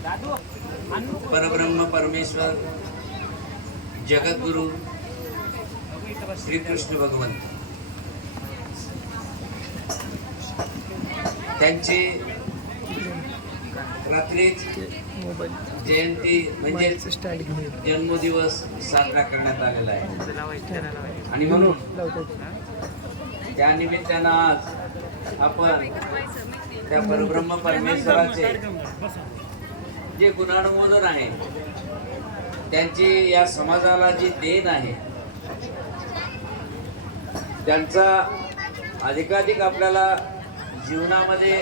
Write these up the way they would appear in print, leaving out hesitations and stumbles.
परब्रह्म परमेश्वर जगद्गुरु श्री कृष्ण भगवंत त्यांची रात्रीच जयंती म्हणजे जन्मदिवस साजरा करण्यात आलेला आहे आणि म्हणून त्या निमित्तानं आज आपण त्या परब्रह्म परमेश्वराचे जे गुणानुमोदन आहे, त्यांची या समाजाला जी देण आहे, त्यांचा अधिकाधिक आपल्याला जीवनामध्ये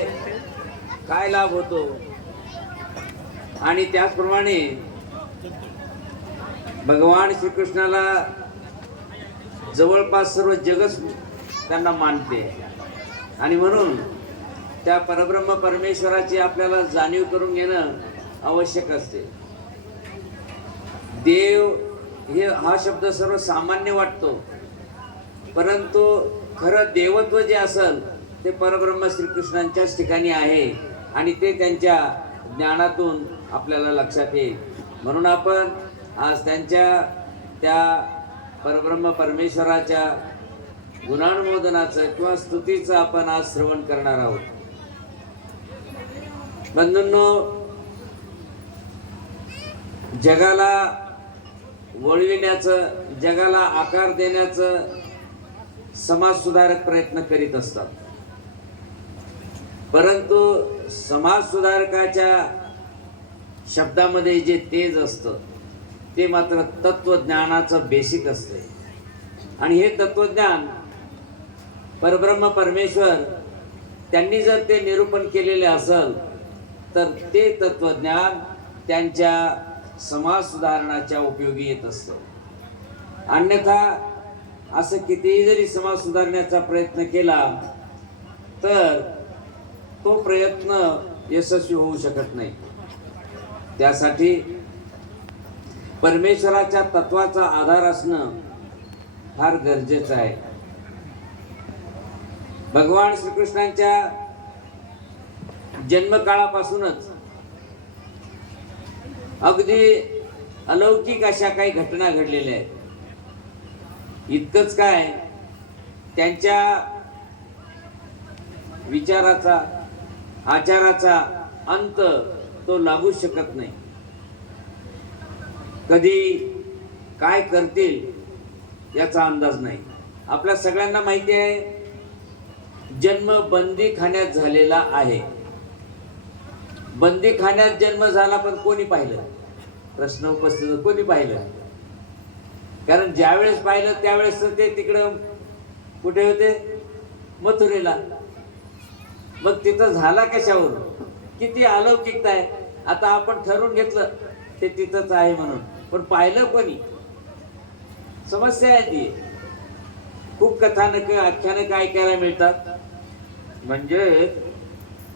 काय लाभ होतो आणि त्याचप्रमाणे भगवान श्रीकृष्णाला जवळपास सर्व जगच त्यांना मानते आणि म्हणून त्या परब्रह्म परमेश्वराची आपल्याला जाणीव करून घेणं आवश्यक असते. देव हे हा शब्द सर्वसामान्य वाटतो, परंतु खरं देवत्व जे असेल ते परब्रह्म श्रीकृष्णांच्याच ठिकाणी आहे आणि ते त्यांच्या ज्ञानातून आपल्याला लक्षात येईल. म्हणून आपण आज त्यांच्या त्या परब्रह्म परमेश्वराच्या गुणानुमोदनाचं किंवा स्तुतीचं आपण आज श्रवण करणार आहोत. बंधूंनो, जगाला वळविण्याचं, जगाला आकार देण्याचं समाज सुधारक प्रयत्न करीत असतात, परंतु समाज सुधारकाच्या शब्दामध्ये जे तेज असतं ते मात्र तत्वज्ञानाचं बेसिक असते आणि हे तत्वज्ञान परब्रह्म परमेश्वर त्यांनी जर ते निरूपण केलेले असेल तर ते तत्वज्ञान त्यांच्या समाज सुधारणाच्या उपयोगी येत असतं. अन्यथा असं कितीही जरी समाज सुधारण्याचा प्रयत्न केला तर तो प्रयत्न यशस्वी होऊ शकत नाही. त्यासाठी परमेश्वराच्या तत्वाचा आधार असणं फार गरजेचं आहे. भगवान श्रीकृष्णांच्या जन्मकाळापासूनच अगदी अलौकिक अशा काही घटना घडलेल्या आहेत. इतकंच काय, त्यांच्या विचाराचा आचाराचा अंत तो लागू शकत नाही. कधी काय करतील याचा अंदाज नाही. आपल्या सगळ्यांना माहिती आहे जन्म बंदी खाण्यात झालेला आहे. बंदी खाण्यात जन्म झाला, पण कोणी पाहिलं? प्रश्न उपस्थित, कोणी पाहिलं? कारण ज्यावेळेस पाहिलं त्यावेळेस ते तिकडं कुठे होते? मथुरेला. मग तिथं झाला कशावर? किती अलौकिकता आहे. आता आपण ठरवून घेतलं ते तिथंच आहे म्हणून, पण पाहिलं कोणी? समस्या आहे ती. खूप कथानक आख्यानक ऐकायला मिळतात. म्हणजे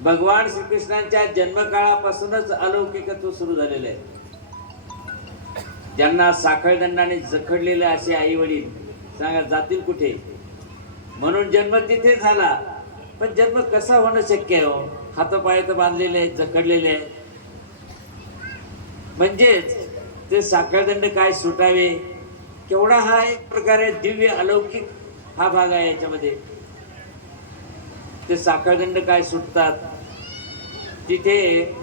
भगवान श्रीकृष्णांच्या जन्मकाळापासूनच अलौकिकत्व सुरू झालेलं आहे. ज्यांना साखळदंडाने जखडलेले असे आई वडील सांगा जातील कुठे? म्हणून जन्म तिथे झाला, पण जन्म कसा होणं शक्य आहे? हो, हातपाय तर बांधलेले आहेत, जखडलेले आहेत. म्हणजेच ते साखळदंड काय सुटावे, केवढा हा एक प्रकारे दिव्य अलौकिक हा भाग आहे. याच्यामध्ये ते साखळदंड काय सुटतात. तिथे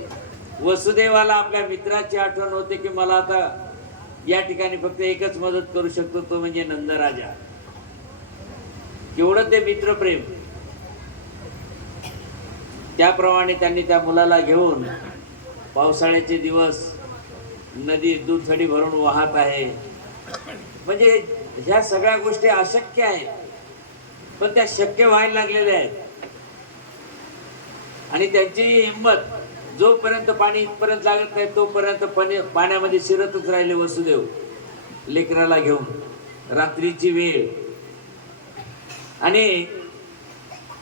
वसुदेवाला आपल्या मित्राची आठवण होते की मला आता या ठिकाणी फक्त एकच मदत करू शकतो, तो म्हणजे नंदराजा. केवढं ते मित्रप्रेम. त्याप्रमाणे त्यांनी त्या मुलाला घेऊन, पावसाळ्याचे दिवस, नदी दुथडी भरून वाहत आहे, म्हणजे ह्या सगळ्या गोष्टी अशक्य आहेत, पण त्या शक्य व्हायला लागलेल्या आहेत. आणि त्यांची हिंमत, जोपर्यंत पाणी इथपर्यंत लागत नाही तोपर्यंत पाण्यामध्ये शिरतच राहिले वसुदेव लेकराला घेऊन. रात्रीची वेळ आणि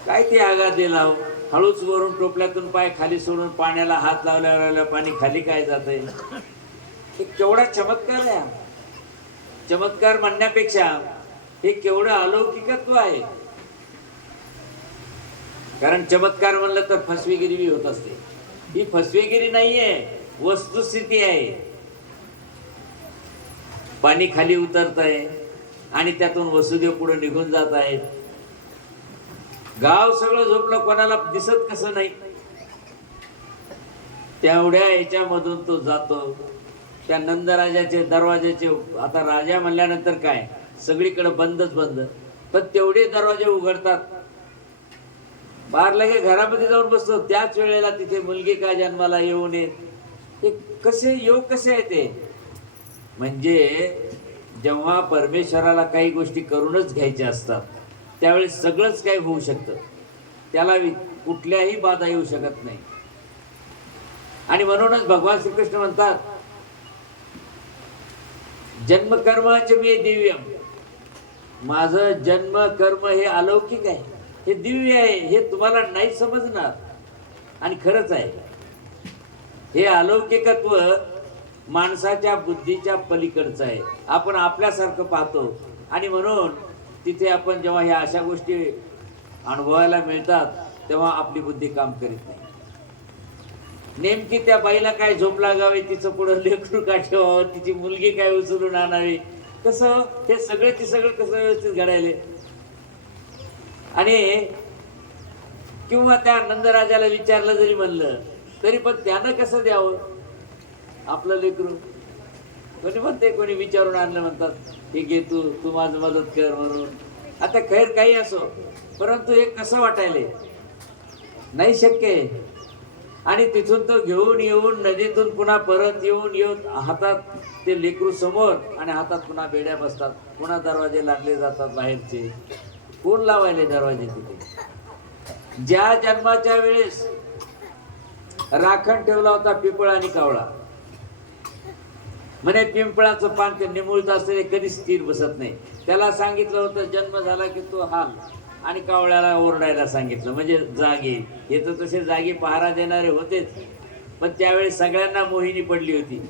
काय ते आघात दिला. हळूच वरून टोपल्यातून पाय खाली सोडून पाण्याला हात लावल्यावर पाणी खाली काय जातंय. केवढा चमत्कार आहे. चमत्कार म्हणण्यापेक्षा हे केवढं अलौकिकत्व आहे. कारण चमत्कार म्हणलं तर फसवेगिरी होत असते. ही फसवेगिरी नाहीये, वस्तुस्थिती आहे. पाणी खाली उतरत आहे आणि त्यातून वसुदेव पुढे निघून जात आहेत. गाव सगळं झोपलं, कोणाला दिसत कसं नाही. तेवढ्या याच्यामधून तो जातो. त्या नंदराजाचे दरवाजाचे, आता राजा म्हणल्यानंतर काय सगळीकडे बंदच बंद, पण तेवढे दरवाजे उघडतात. बाहेर लगे घरामध्ये जाऊन बसतो. त्याच वेळेला तिथे मुलगी काय जन्माला येऊ नये. ते कसे योग कसे आहे ते, म्हणजे जेव्हा परमेश्वराला काही गोष्टी करूनच घ्यायच्या असतात त्यावेळेस सगळंच काही होऊ शकतं. त्याला कुठल्याही बाधा येऊ शकत नाही. आणि म्हणूनच भगवान श्रीकृष्ण म्हणतात, जन्मकर्माचे मे दिव्यम, माझं जन्म कर्म हे अलौकिक आहे, हे दिव्य आहे. हे तुम्हाला नाही समजणार आणि खरंच आहे. हे अलौकिकत्व माणसाच्या बुद्धीच्या पलीकडचं आहे. आपण आपल्यासारखं पाहतो आणि म्हणून तिथे आपण जेव्हा ह्या अशा गोष्टी अनुभवायला मिळतात तेव्हा आपली बुद्धी काम करीत नाही. नेमकी त्या बाईला काय झोप लागावी, तिचं पुढं लेकरू का ठेवावं, तिची मुलगी काय उचलून आणावी, कसं हे सगळं कसं व्यवस्थित घडायले. आणि किंवा त्या नंदराजाला विचारलं जरी म्हणलं तरी पण त्यानं कसं द्यावं आपलं लेकरू. कोणी म्हणते, कोणी विचारून आणलं म्हणतात हे घे तू माझं मदत कर म्हणून. आता खैर काही असो, परंतु हे कसं वाटायले नाही शक्य आहे. आणि तिथून तो घेऊन येऊन नदीतून पुन्हा परत येऊन हातात ते लेकरू समोर आणि हातात पुन्हा बेड्या बसतात. पुन्हा दरवाजे लागले जातात बाहेरचे. कोण लावायले दरवाजे तिथे? ज्या जन्माच्या वेळेस राखण ठेवला होता पिंपळ आणि कावळा, म्हणे पिंपळाचं पान ते निमुळत असते, कधी स्थिर बसत नाही. त्याला सांगितलं होतं जन्म झाला की तो हाल, आणि कावळ्याला ओरडायला सांगितलं म्हणजे जागे. हे तर तसे जागी पहारा देणारे होतेच, पण त्यावेळेस सगळ्यांना मोहिनी पडली होती.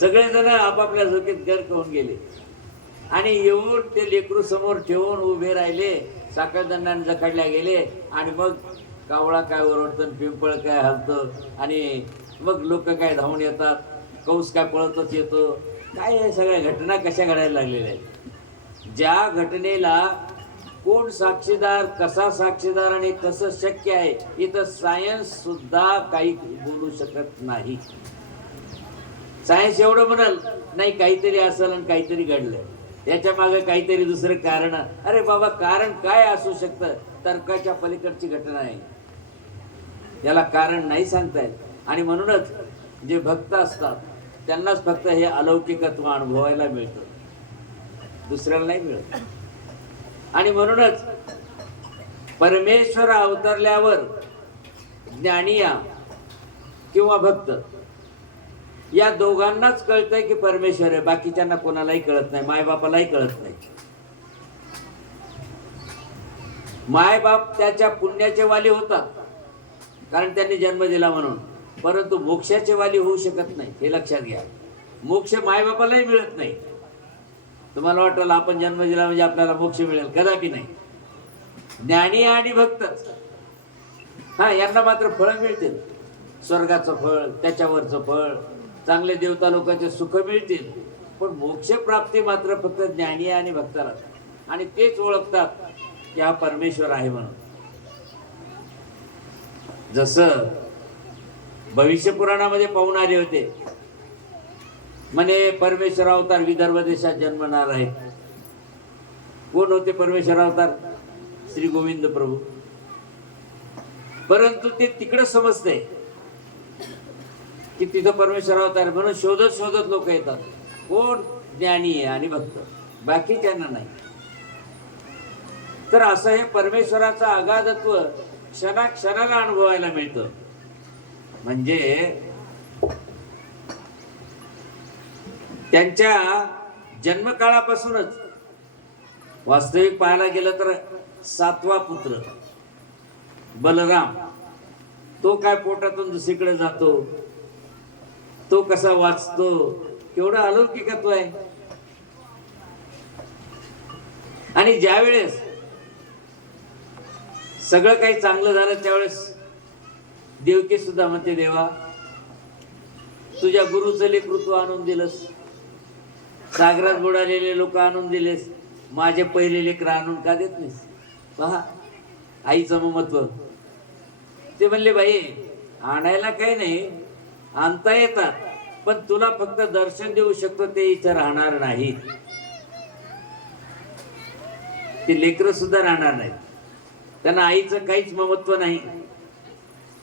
सगळेजण आपापल्या झोकेत गर्क होऊन गेले आणि येऊन ते लेकरू समोर ठेवून उभे राहिले. साखळदंडाने जखडल्या गेले आणि मग कावळा काय ओरडतं, पिंपळ काय हलतं आणि मग लोक काय धावून येतात, कौस काय पळतच येतो. काय हे सगळ्या घटना कशा घडायला लागलेल्या आहेत. ज्या घटनेला कोण साक्षीदार, कसा साक्षीदार आणि कसं शक्य आहे, इथं सायन्स सुद्धा काही बोलू शकत नाही. सायन्स एवढं म्हणाल नाही काहीतरी असेल आणि काहीतरी घडलंय, त्याच्या मागे काहीतरी दुसरं कारण. अरे बाबा, कारण काय असू शकतं? तर्काच्या पलीकडची घटना आहे, याला कारण नाही सांगता येत. आणि म्हणूनच जे भक्त असतात त्यांनाच फक्त हे अलौकिकत्व अनुभवायला मिळतं, दुसऱ्याला नाही मिळत. आणि म्हणूनच परमेश्वर अवतरल्यावर ज्ञानिया किंवा भक्त या दोघांनाच कळतंय की परमेश्वर आहे. बाकीच्यांना कोणालाही कळत नाही, मायबापालाही कळत नाही. मायबाप त्याच्या पुण्याचे वाली होतात कारण त्यांनी जन्म दिला म्हणून, परंतु मोक्षाचे वाली होऊ शकत नाही, हे लक्षात घ्या. मोक्ष मायबापालाही मिळत नाही. तुम्हाला वाटेल आपण जन्म दिला म्हणजे आपल्याला मोक्ष मिळेल, कदापि नाही. ज्ञानी आणि भक्तच हा, यांना मात्र फळं मिळतील. स्वर्गाचं फळ, त्याच्यावरचं फळ, चांगले देवता लोकांचे सुख मिळतील. पण मोक्ष प्राप्ती मात्र फक्त ज्ञानी आणि भक्ताला, आणि तेच ओळखतात की हा परमेश्वर आहे म्हणून. जसं भविष्य पुराणामध्ये पाहून आले होते, म्हणे परमेश्वर अवतार विदर्भ देशात जन्मणार आहे. कोण होते परमेश्वर अवतार? श्री गोविंद प्रभू. परंतु ते तिकडं समजते की तिथं परमेश्वर अवतार, म्हणून शोधत शोधत लोक येतात. कोण? ज्ञानी आहे आणि भक्त, बाकीच्यांना नाही. तर असं हे परमेश्वराचं अगाधत्व क्षणाक्षणाला अनुभवायला मिळतं. म्हणजे त्यांच्या जन्मकाळापासूनच वास्तविक पाहायला गेलं तर 7वा पुत्र बलराम, तो काय पोटातून दुसरीकडे जातो, तो कसा वाचतो, केवढं अलौकिकत्व आहे. आणि ज्या वेळेस सगळं काही चांगलं झालं त्यावेळेस देवकी सुद्धा म्हणते, देवा तुझ्या गुरुचं लेकरू तू आणून दिलंस, सागरात बुडालेले लोक आणून दिलेस, माझे पहिले लेकर आणून का देत नाहीस? पहा आईचं महत्व. ते म्हणले बाई आणायला काही नाही, आणता येतात, पण तुला फक्त दर्शन देऊ शकतो, ते इथं राहणार नाही. ते लेकर सुद्धा राहणार नाहीत, त्यांना आईचं काहीच महत्व नाही.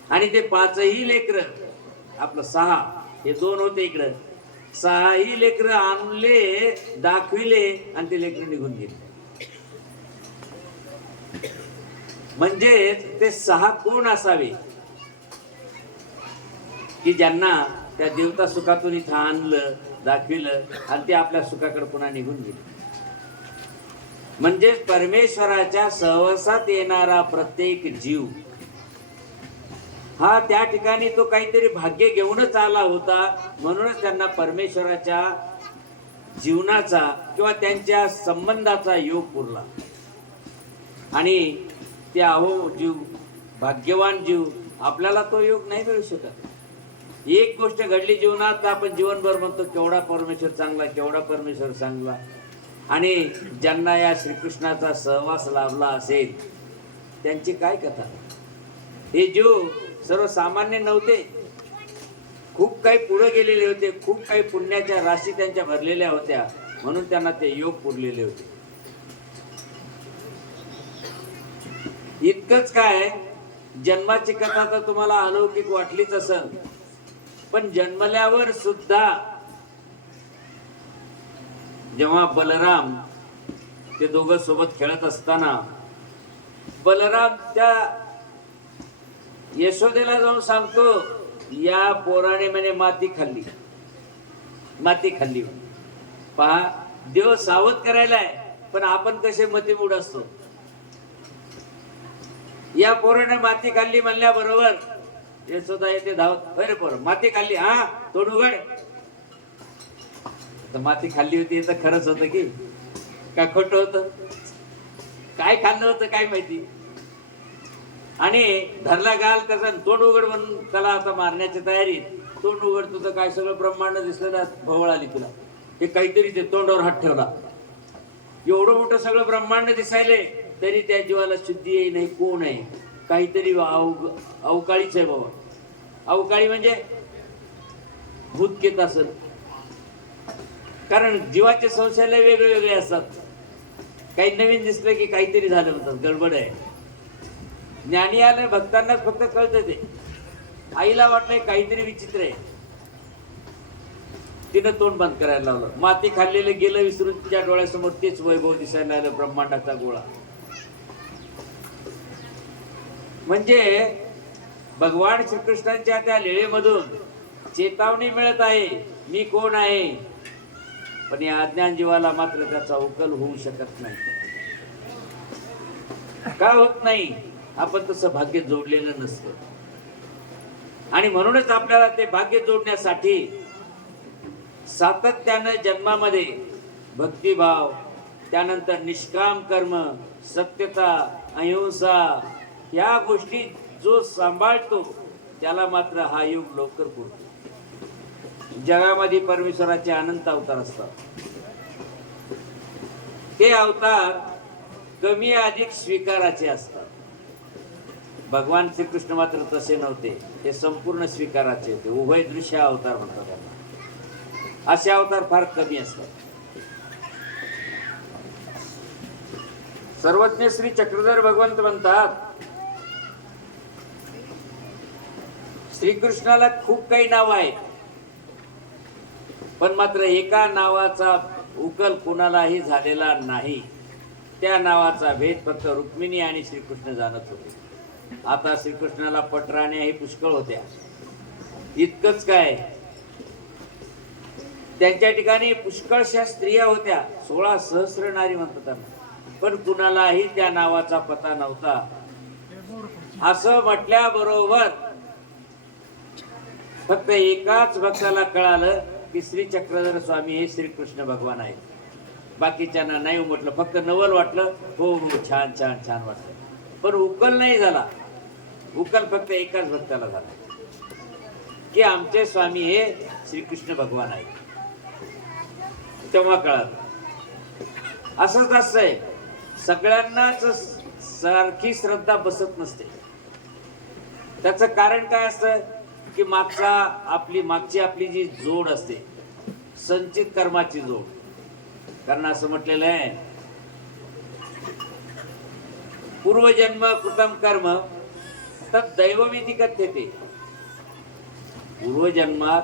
आणि ते पाचही लेकर, आपलं 6, हे 2 होते इकडं, 6ही लेकर आणले, दाखविले आणि ते लेकर निघून गेले. म्हणजे ते 6 कोण असावे की ज्यांना त्या देवता सुखातून इथं आणलं, दाखविलं आणि ते आपल्या सुखाकडे पुन्हा निघून गेले. म्हणजे परमेश्वराच्या सहवासात येणारा प्रत्येक जीव हा त्या ठिकाणी तो काहीतरी भाग्य घेऊनच आला होता, म्हणूनच त्यांना परमेश्वराच्या जीवनाचा किंवा त्यांच्या संबंधाचा योग पुरला. आणि ते अहो जीव, भाग्यवान जीव, आपल्याला तो योग नाही मिळू शकत. एक गोष्ट घडली जीवनात तर आपण जीवनभर म्हणतो केवढा परमेश्वर चांगला, केवढा परमेश्वर चांगला. आणि ज्यांना या श्रीकृष्णाचा सहवास लाभला असेल त्यांची काय कथा. हे जीव सर्वसामान्य नव्हते, खूप काही पुढे गेलेले होते, खूप काही पुण्याच्या राशी त्यांच्या भरलेल्या होत्या, म्हणून त्यांना ते योग पुरलेले होते. इतकंच काय, जन्माची कथा तर तुम्हाला अलौकिक वाटलीच असेल, पण जन्मल्यावर सुद्धा जेव्हा बलराम ते दोघं सोबत खेळत असताना बलराम त्या यशोदेला जाऊन सांगतो, या पोराने म्हणे माती खाल्ली, माती खाल्ली. पहा देव सावध करायलाय, पण आपण कसे मतीमूढ असतो. या पोराने माती खाल्ली म्हणल्याबरोबर यशोदा येते धावत, अरे पोर माती खाल्ली, हा तोंड उघड. माती खाल्ली होती तर खरंच होतं की काय खोटं होतं? काय खाल्लं होतं काय माहिती. आणि धरला गाल त्याचा, तोंड उघड म्हणून त्याला आता मारण्याची तयारी. तोंड उघडतो तर काय सगळं ब्रह्मांड दिसलं ना, भवळ आली तुला. हे काहीतरी ते तोंडावर हात ठेवला, एवढं मोठं सगळं ब्रह्मांड दिसायले तरी त्या जीवाला शुद्धी येई नाही. कोण आहे? काहीतरी अवकाळीच आहे बाबा. अवकाळी म्हणजे भूतकेत असेल, कारण जीवाचे संशय वेगळे वेगळे असतात. काही नवीन दिसलं की काहीतरी झालं म्हणतात, गडबड आहे. ज्ञानी आलं भक्तांनाच फक्त कळतं ते. आईला वाटलंय काहीतरी विचित्र आहे, तिनं तोंड बंद करायला लावलं. माती खाल्लेलं गेलं विसरून तिच्या डोळ्यासमोर तेच वैभव दिसायला लागलं, ब्रह्मांडाचा गोळा. म्हणजे भगवान श्रीकृष्णांच्या त्या लीळेमधून चेतावणी मिळत आहे, मी कोण आहे. पण या अज्ञान जीवाला मात्र त्याचा उकल होऊ शकत नाही. का होत नाही? आपण तसं भाग्य जोडलेलं नसतं. आणि म्हणूनच आपल्याला ते भाग्य जोडण्यासाठी सातत्यानं जन्मामध्ये भक्तिभाव, त्यानंतर निष्काम कर्म, सत्यता, अहिंसा या गोष्टी जो सांभाळतो त्याला मात्र हा युग लवकर पुरतो. जगामध्ये परमेश्वराचे अनंत अवतार असतात. ते अवतार कमी अधिक स्वीकाराचे असतात. भगवान श्रीकृष्ण मात्र तसे नव्हते, ते संपूर्ण स्वीकाराचे होते. उभय दृश्य अवतार म्हणतात त्यांना. असे अवतार फार कमी असतात. सर्वज्ञ श्री चक्रधर भगवंत म्हणतात, श्रीकृष्णाला खूप काही नाव आहेत, पण मात्र एका नावाचा उकल कुणालाही झालेला नाही. त्या नावाचा भेद फक्त रुक्मिणी आणि श्रीकृष्ण जाणत होते. आता श्रीकृष्णाला पटराण्याही पुष्कळ होत्या. इतकंच काय, त्यांच्या ठिकाणी पुष्कळशा स्त्रिया होत्या, 16 सहस्र नारी म्हणतात त्यांना, पण कुणालाही त्या नावाचा पता नव्हता. असं म्हटल्याबरोबर फक्त एकाच भक्ताला कळालं की श्री चक्रधर स्वामी हे श्रीकृष्ण भगवान आहेत. बाकीच्यांना नाही म्हटलं, फक्त नवल वाटलं, हो हो छान छान छान वाटलं, पण उकल नाही झाला. उकल फक्त एकाच भक्ताला झाला. की आमचे स्वामी हे श्रीकृष्ण भगवान आहेत. तेव्हा कळत असंच असतंय, सगळ्यांनाच सारखी श्रद्धा बसत नसते. त्याचं कारण काय असतं की मागची आपली जी जोड असते, संचित कर्माची जोड. कारण असं म्हटलेलं आहे, पूर्वजन्म कृतम कर्म तत् दैवविधी कथ्यते. पूर्वजन्मात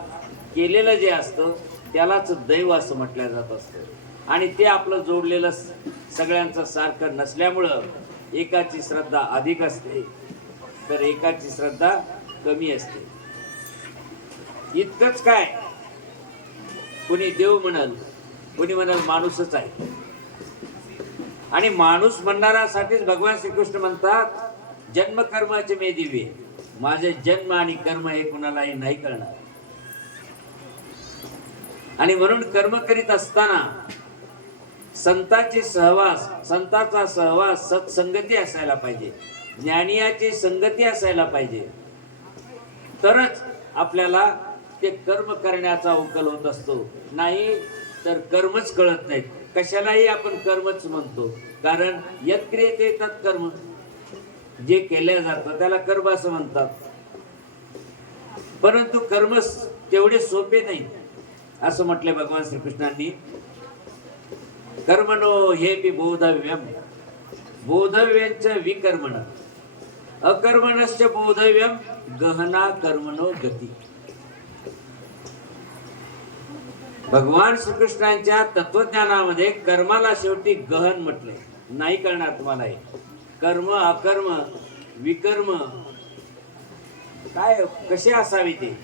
केलेलं जे असतं त्यालाच दैव असं म्हटलं जात असतं. आणि ते आपलं जोडलेलं सगळ्यांचं सारखं नसल्यामुळं एकाची श्रद्धा अधिक असते तर एकाची श्रद्धा कमी असते. इतकंच काय, कोणी देव म्हणल, कोणी म्हणल माणूसच आहे. आणि माणूस म्हणणाऱ्यासाठीच भगवान श्रीकृष्ण म्हणतात, जन्म कर्माचे मे दिव्य. माझे जन्म आणि कर्म हे कुणालाही नाही कळणार. आणि म्हणून कर्म करीत असताना संताचा सहवास सत्संगती असायला पाहिजे, ज्ञानियाची संगती असायला पाहिजे. तरच आपल्याला ते कर्म करण्याचा उकल होत असतो. नाही तर कर्मच कळत नाहीत. कशालाही आपण कर्मच म्हणतो, कारण यत्क्रियते तत्कर्म. जे केलं जातं त्याला कर्म असं म्हणतात. परंतु कर्म तेवढे सोपे नाही असं म्हटले भगवान श्रीकृष्णांनी. कर्मणो हे बी बोधव्यम, बोधव्यंच विकर्मण, अकर्मणश्च बोधव्यम, गहना कर्मणो गती. भगवान श्रीकृष्णांच्या तत्वज्ञानामध्ये कर्माला शेवटी गहन म्हटले. नाही करणार तुम्हाला हे कर्म, अकर्म, विकर्म काय कसे असावे ते.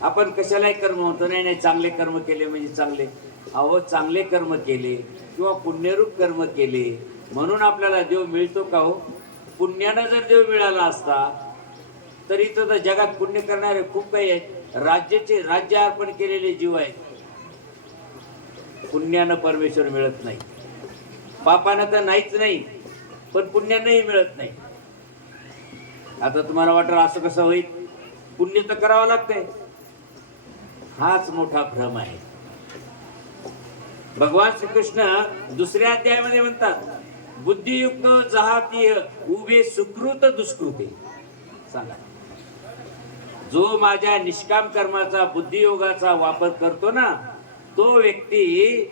आपण कशालाही कर्म म्हणतो, नाही नाही चांगले कर्म केले म्हणजे चांगले. अहो, चांगले कर्म केले किंवा पुण्यरूप कर्म केले म्हणून आपल्याला देव मिळतो का हो? पुण्यानं जर देव मिळाला असता तर इथं तर जगात पुण्य करणारे खूप काही आहेत. राज्य अर्पण केलेले जीव आहेत. पुण्यानं परमेश्वर मिळत नाही, पापानं तर नाहीच नाही, पण पुण्यानंही मिळत नाही. आता तुम्हाला वाटलं असं कसं होईल, पुण्य तर करावं लागतंय. हाच मोठा भ्रम आहे. भगवान श्रीकृष्ण दुसऱ्या अध्यायामध्ये म्हणतात, बुद्धियुक्त जहाती उभे सुकृत दुष्कृते. सांगा, जो माझ्या निष्काम कर्माचा बुद्धियोगाचा वापर करतो ना, तो व्यक्ती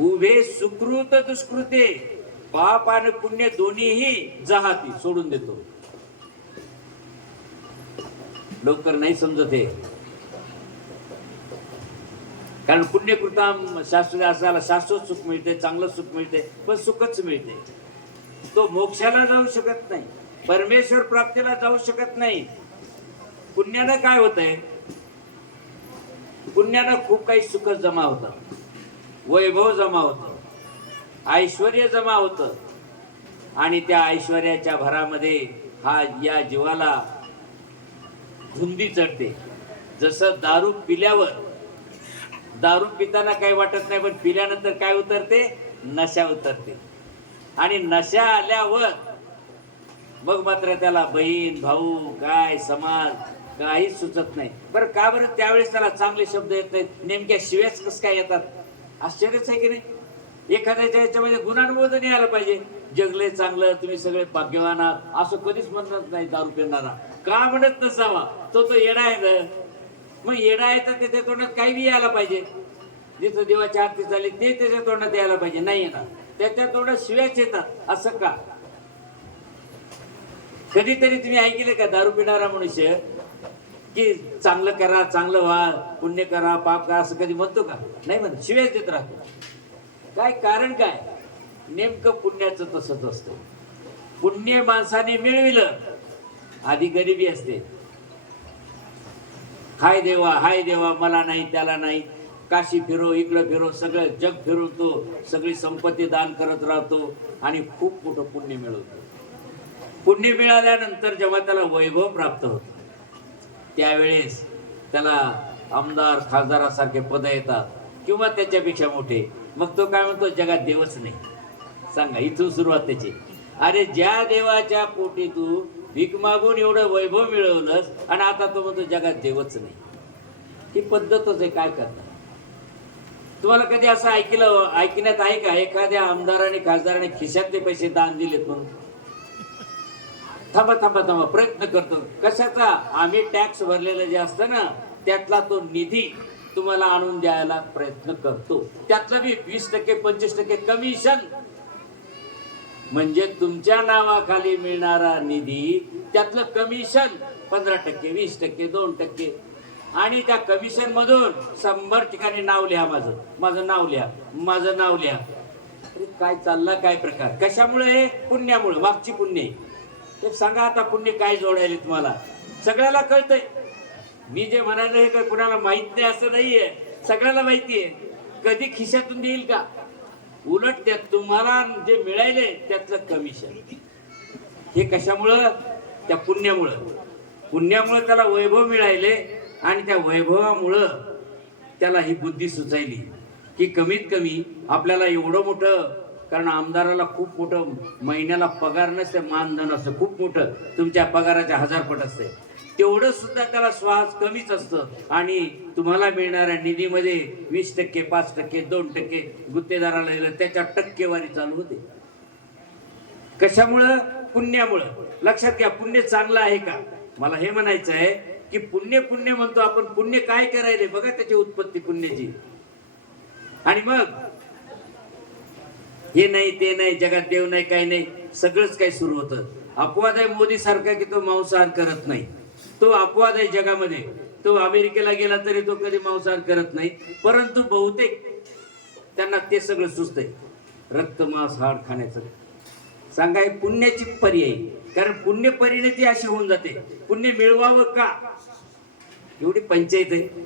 उभे सुकृत दुष्कृते, पाप आणि पुण्य दोन्हीही जहाती सोडून देतो. लवकर नाही समजत हे, कारण पुण्यकृताम शास्त्र असायला शाश्वत सुख मिळते, चांगलं सुख मिळते, पण सुखच मिळते. तो मोक्षाला जाऊ शकत नाही, परमेश्वर प्राप्तीला जाऊ शकत नाही. पुण्यानं काय होतंय, पुण्यानं खूप काही सुख जमा होतं, वैभव जमा होतं, ऐश्वर्य जमा होतं. आणि त्या ऐश्वर्याच्या भरामध्ये या जीवाला धुंदी चढते. जसं दारू पिल्यावर, दारू पिताना काही वाटत नाही, पण पिल्यानंतर काय उतरते, नशा उतरते. आणि नशा आल्यावर मग मात्र त्याला बहीण भाऊ काय समाज काहीच सुचत नाही. बरं का बरं, त्यावेळेस त्याला चांगले शब्द येत नाहीत, नेमक्या शिव्याच कसं काय येतात? आश्चर्यच आहे की नाही. एखाद्याच्या याच्यामध्ये गुणानुमोदन यायला पाहिजे, जगले चांगलं, तुम्ही सगळे भाग्यवान आहात असं कधीच म्हणत नाही दारू पिणारा. का म्हणत नसावा? तो येडा आहे ना. मग येडा आहे तर त्याच्या तोंडात काही बी यायला पाहिजे. जिथं देवाची आरती झाली ते त्याच्या तोंडात यायला पाहिजे, नाही येणार. त्याच्या तोंडात शिव्याच येतात. असं का? कधीतरी तुम्ही ऐकले का दारू पिणारा मनुष्य की चांगलं करा, चांगलं व्हा, पुण्य करा, पाप करा, असं कधी म्हणतो का? नाही म्हणत, शिव्याच देत राहतो. काय कारण काय? नेमकं पुण्याचं तसंच असतं. पुण्य माणसाने मिळविलं, आधी गरिबी असते. हाय देवा मला नाही, त्याला नाही, काशी फिरो, इकडं फिरो, सगळं जग फिरवतो, सगळी संपत्ती दान करत राहतो आणि खूप मोठं पुण्य मिळवतो. पुण्य मिळाल्यानंतर जेव्हा त्याला वैभव प्राप्त होतं त्यावेळेस त्याला आमदार खासदारासारखे पद येतात किंवा त्याच्यापेक्षा मोठे. मग तो काय म्हणतो, जगात देवच नाही. सांगा, इथून सुरुवात त्याची. अरे ज्या देवाच्या पोटी तू भीक मागून एवढं वैभव मिळवलंस आणि आता तो म्हणतो जगात देवच नाही. ही पद्धतच आहे, काय करणार. तुम्हाला कधी असं ऐकण्यात आहे का एखाद्या आमदाराने खासदाराने खिशातले पैसे दान दिलेत म्हणून? थांबा थांबा थांबा, प्रयत्न करतो. कशाचा? आम्ही टॅक्स भरलेलं जे असतं ना त्यातला तो निधी तुम्हाला आणून द्यायला प्रयत्न करतो. त्यातलं बी 20% 25% कमिशन. म्हणजे तुमच्या नावाखाली मिळणारा निधी त्यातलं कमिशन 15%, 20%, 2%. आणि त्या कमिशन मधून 100 ठिकाणी नाव लिहा, माझं नाव लिहा, माझं नाव लिहा. अरे काय चालला काय प्रकार? कशामुळे? पुण्यामुळे. मागची पुण्य. ते सांगा आता, पुण्य काय जोडायले तुम्हाला? सगळ्याला कळतंय. मी जे म्हणाले हे काय कुणाला माहित नाही असं नाहीये, सगळ्याला माहिती आहे. कधी खिशातून देईल का? उलट त्यात तुम्हाला जे मिळाले त्यातलं कमिशन. हे कशामुळं? त्या पुण्यामुळं. पुण्यामुळं त्याला वैभव मिळाले आणि त्या वैभवामुळं त्याला ही बुद्धी सुचायली की कमीत कमी आपल्याला एवढं मोठं, कारण आमदाराला खूप मोठं महिन्याला पगार नसते, मानधन असतं खूप मोठं, तुमच्या पगाराच्या 1000 पट असते. तेवढं सुद्धा त्याला श्वास कमीच असतं. आणि तुम्हाला मिळणाऱ्या निधीमध्ये 20%, 5%, 2% गुत्तेदाराला दिलं, त्याच्या टक्केवारी चालू होते. कशामुळं? पुण्यामुळं. लक्षात घ्या, पुण्य चांगलं आहे का? मला हे म्हणायचं आहे की पुण्य पुण्य म्हणतो आपण, पुण्य काय करायले बघा, त्याची उत्पत्ती पुण्याची. आणि मग हे नाही ते नाही, जगात देव नाही, काही नाही, सगळंच काही सुरू होतं. अपवाद आहे मोदी सारखा की तो मांसाहार करत नाही. तो अपवाद आहे जगामध्ये. तो अमेरिकेला गेला तरी तो कधी मांसाहार करत नाही. परंतु बहुतेक त्यांना ते सगळं सुचतंय, रक्त मांस हाड खाण्याचं. सांगा, हे पुण्याची पर्याय. कारण पुण्य परिणती अशी होऊन जाते. पुण्य मिळवावं का एवढी पंचायत आहे.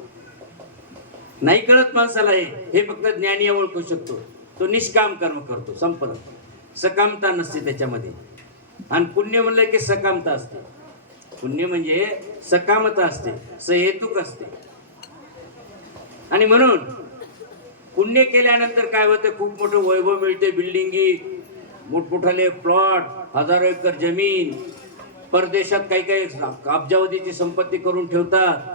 नाही कळत माणसाला. हे फक्त ज्ञानी ओळखू शकतो. तो निष्काम कर्म करतो, संपलं. सकामता नसते त्याच्यामध्ये. आणि पुण्य म्हणलं की सकामता असते. पुण्य म्हणजे सकामता असते, सहेतुक असते. आणि म्हणून पुण्य केल्यानंतर काय होतं? खूप मोठं वैभव मिळते, बिल्डिंगी, मोठमोठाले प्लॉट, हजारो एकर जमीन. परदेशात काही काही अब्जावधीची संपत्ती करून ठेवतात.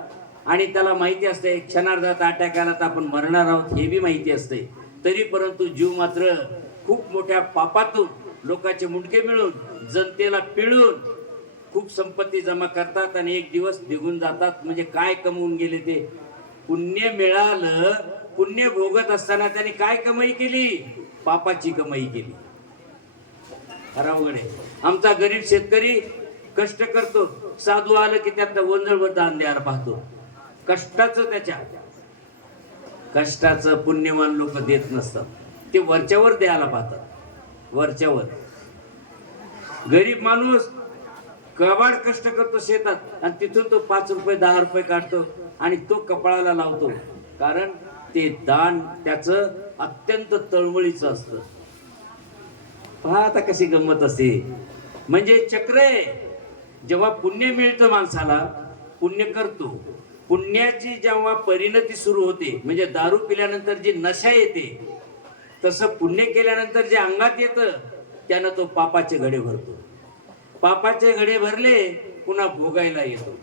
आणि त्याला माहिती असते क्षणार्धात अटॅक आला तर आपण मरणार आहोत, हे बी माहिती असते. तरी परंतु जीव मात्र खूप मोठ्या पापातून लोकांचे मुंडके मिळून, जनतेला पिळून खूप संपत्ती जमा करतात आणि एक दिवस निघून जातात. म्हणजे काय कमवून गेले ते? पुण्य मिळालं. पुण्य भोगत असताना त्यांनी काय कमाई केली? पापाची कमाई केली. अवघड आहे. आमचा गरीब शेतकरी कष्ट करतो, साधू आलं की त्यात वंजळवर दान द्यायला पाहतो. कष्टाचं, त्याच्या कष्टाचं पुण्यवान लोक देत नसतात. ते वरच्यावर द्यायला पाहतात, वरच्यावर. गरीब माणूस कबाड कष्ट करतो शेतात आणि तिथून तो 5 रुपये 10 रुपये काढतो आणि तो कपाळाला लावतो. कारण ते दान त्याचं अत्यंत तळमळीचं असतं. पहा आता कशी गंमत असते. म्हणजे चक्र आहे. जेव्हा पुण्य मिळतं माणसाला, पुण्य करतो, पुण्याची जेव्हा परिणती सुरू होते, म्हणजे दारू पिल्यानंतर जी नशा येते, तसं पुण्य केल्यानंतर जे अंगात येतं त्यानं तो पापाचे घडे भरतो. पापाचे घडे भरले पुन्हा भोगायला येतो.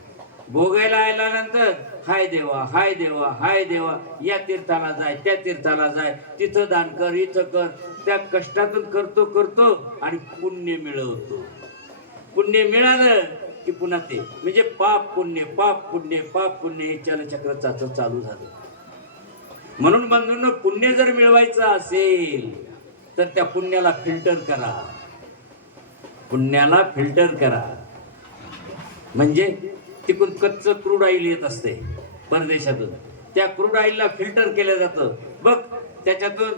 भोगायला आल्यानंतर हाय देवा, हाय देवा, हाय देवा, या तीर्थाला जाय, त्या तीर्थाला जाय, तिथं दान कर, इथं कर. त्या कष्टातून करतो करतो आणि पुण्य मिळवतो. पुण्य मिळालं की पुन्हा ते, म्हणजे पाप पुण्य, पाप पुण्य, पाप पुण्य, हे चलचक्र चालू झालं. म्हणून बंधूंनो, पुण्य जर मिळवायचं असेल तर त्या पुण्याला फिल्टर करा. पुण्याला फिल्टर करा. म्हणजे तिकडून कच्चं क्रूड ऑइल येत असते परदेशातून, त्या क्रूड ऑइलला फिल्टर केलं जातं. बघ, त्याच्यातून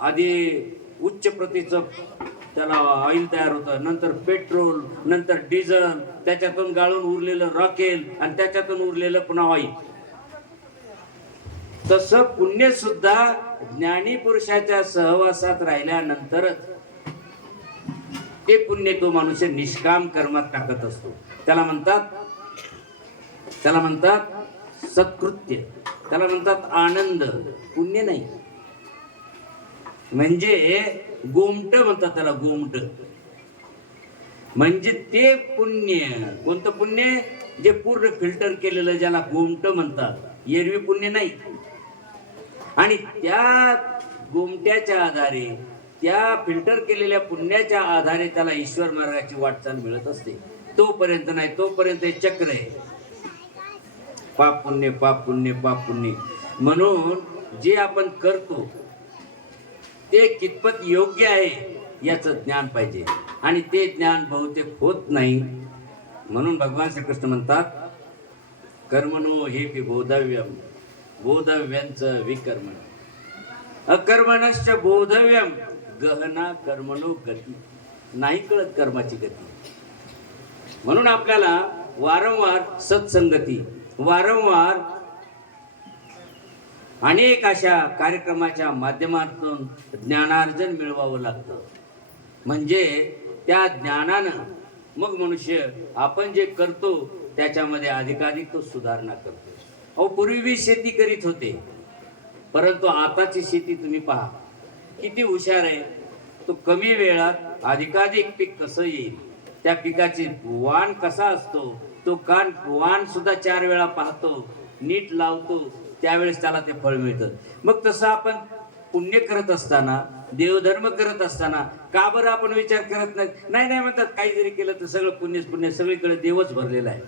आधी उच्च प्रतीचं त्याला ऑइल तयार होतं, नंतर पेट्रोल, नंतर डिझेल, त्याच्यातून गाळून उरलेलं रॉकेल आणि त्याच्यातून उरलेलं पुन्हा ऑइल. तसं पुण्य सुद्धा ज्ञानी पुरुषाच्या सहवासात राहिल्यानंतरच ते पुण्य तो मनुष्य निष्काम कर्मात टाकत असतो. त्याला म्हणतात सत्कृत्य, त्याला म्हणतात आनंद. पुण्य नाही. म्हणजे गोमट म्हणतात त्याला, गोमट. म्हणजे ते पुण्य, कोणतं पुण्य? जे पूर्ण फिल्टर केलेलं, ज्याला गोमट म्हणतात, एरवी पुण्य नाही. आणि त्या गोमट्याच्या आधारे, त्या फिल्टर केलेल्या पुण्याच्या आधारे त्याला ईश्वर मार्गाची वाटचाल मिळत असते. तोपर्यंत नाही, तोपर्यंत हे चक्र आहे, पाप पुण्य, पाप पुण्य, पाप पुण्य. म्हणून जे आपण करतो ते कितपत योग्य आहे याचं ज्ञान पाहिजे, आणि ते ज्ञान बहुतेक होत नाही. म्हणून भगवान श्रीकृष्ण म्हणतात, कर्मणो हे बोधव्यम बोधव्यांच विकर्मण, अकर्मणश्च बोधव्यम गहना कर्मणो गती. नाही कळत कर्माची गती. म्हणून आपल्याला वारंवार सत्संगती, वारंवार अनेक अशा कार्यक्रमाच्या माध्यमातून ज्ञानार्जन मिळवावं लागतं. म्हणजे त्या ज्ञानानं मग मनुष्य आपण जे करतो त्याच्यामध्ये अधिकाधिक तो सुधारणा करतो. अहो, पूर्वी शेती करीत होते, परंतु आताची शेती तुम्ही पहा किती हुशार आहे. तो कमी वेळात अधिकाधिक पीक कसं येईल, त्या पिकाची वाण कसा असतो, तो वाण सुद्धा 4 वेळा पाहतो, नीट लावतो, त्यावेळेस त्याला ते फळ मिळतं. मग तसं आपण पुण्य करत असताना, देवधर्म करत असताना का बरं आपण विचार करत नाही? नाही नाही म्हणतात, काही जरी केलं तर सगळं पुण्यच पुण्य, सगळीकडे देवच भरलेला आहे.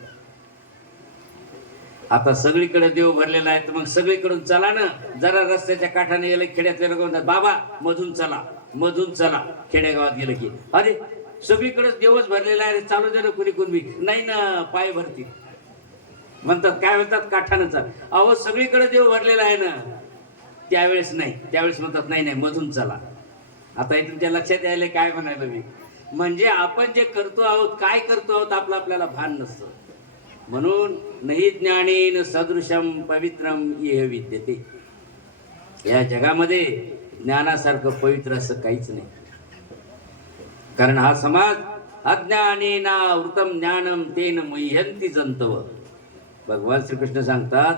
आता सगळीकडे देव भरलेला आहे, तर मग सगळीकडून चला ना. जरा रस्त्याच्या काठाने गेलं, खेड्यातले लोक म्हणतात, बाबा मधून चला, मधून चला. खेडेगावात गेलं की अरे सगळीकडेच देवच भरलेला आहे, चालू दे ना कुणी कुणी. नाही ना, पाय भरतील म्हणतात. काय म्हणतात? काठानं चाल. अहो, सगळीकडे देव भरलेला आहे ना. त्यावेळेस नाही, त्यावेळेस म्हणतात नाही नाही मधून चला. आता हे तुमच्या लक्षात यायला काय म्हणायला मी, म्हणजे आपण जे करतो आहोत, काय करतो आहोत, आपल्याला भान नसतं. म्हणून नहि ज्ञानेन सदृशम पवित्रम इह विद्यते. या जगामध्ये ज्ञानासारखं पवित्र असं काहीच नाही. कारण हा समाज अज्ञानेना वृतम ज्ञानम तेन मुह्यंती जंतव. भगवान श्रीकृष्ण सांगतात,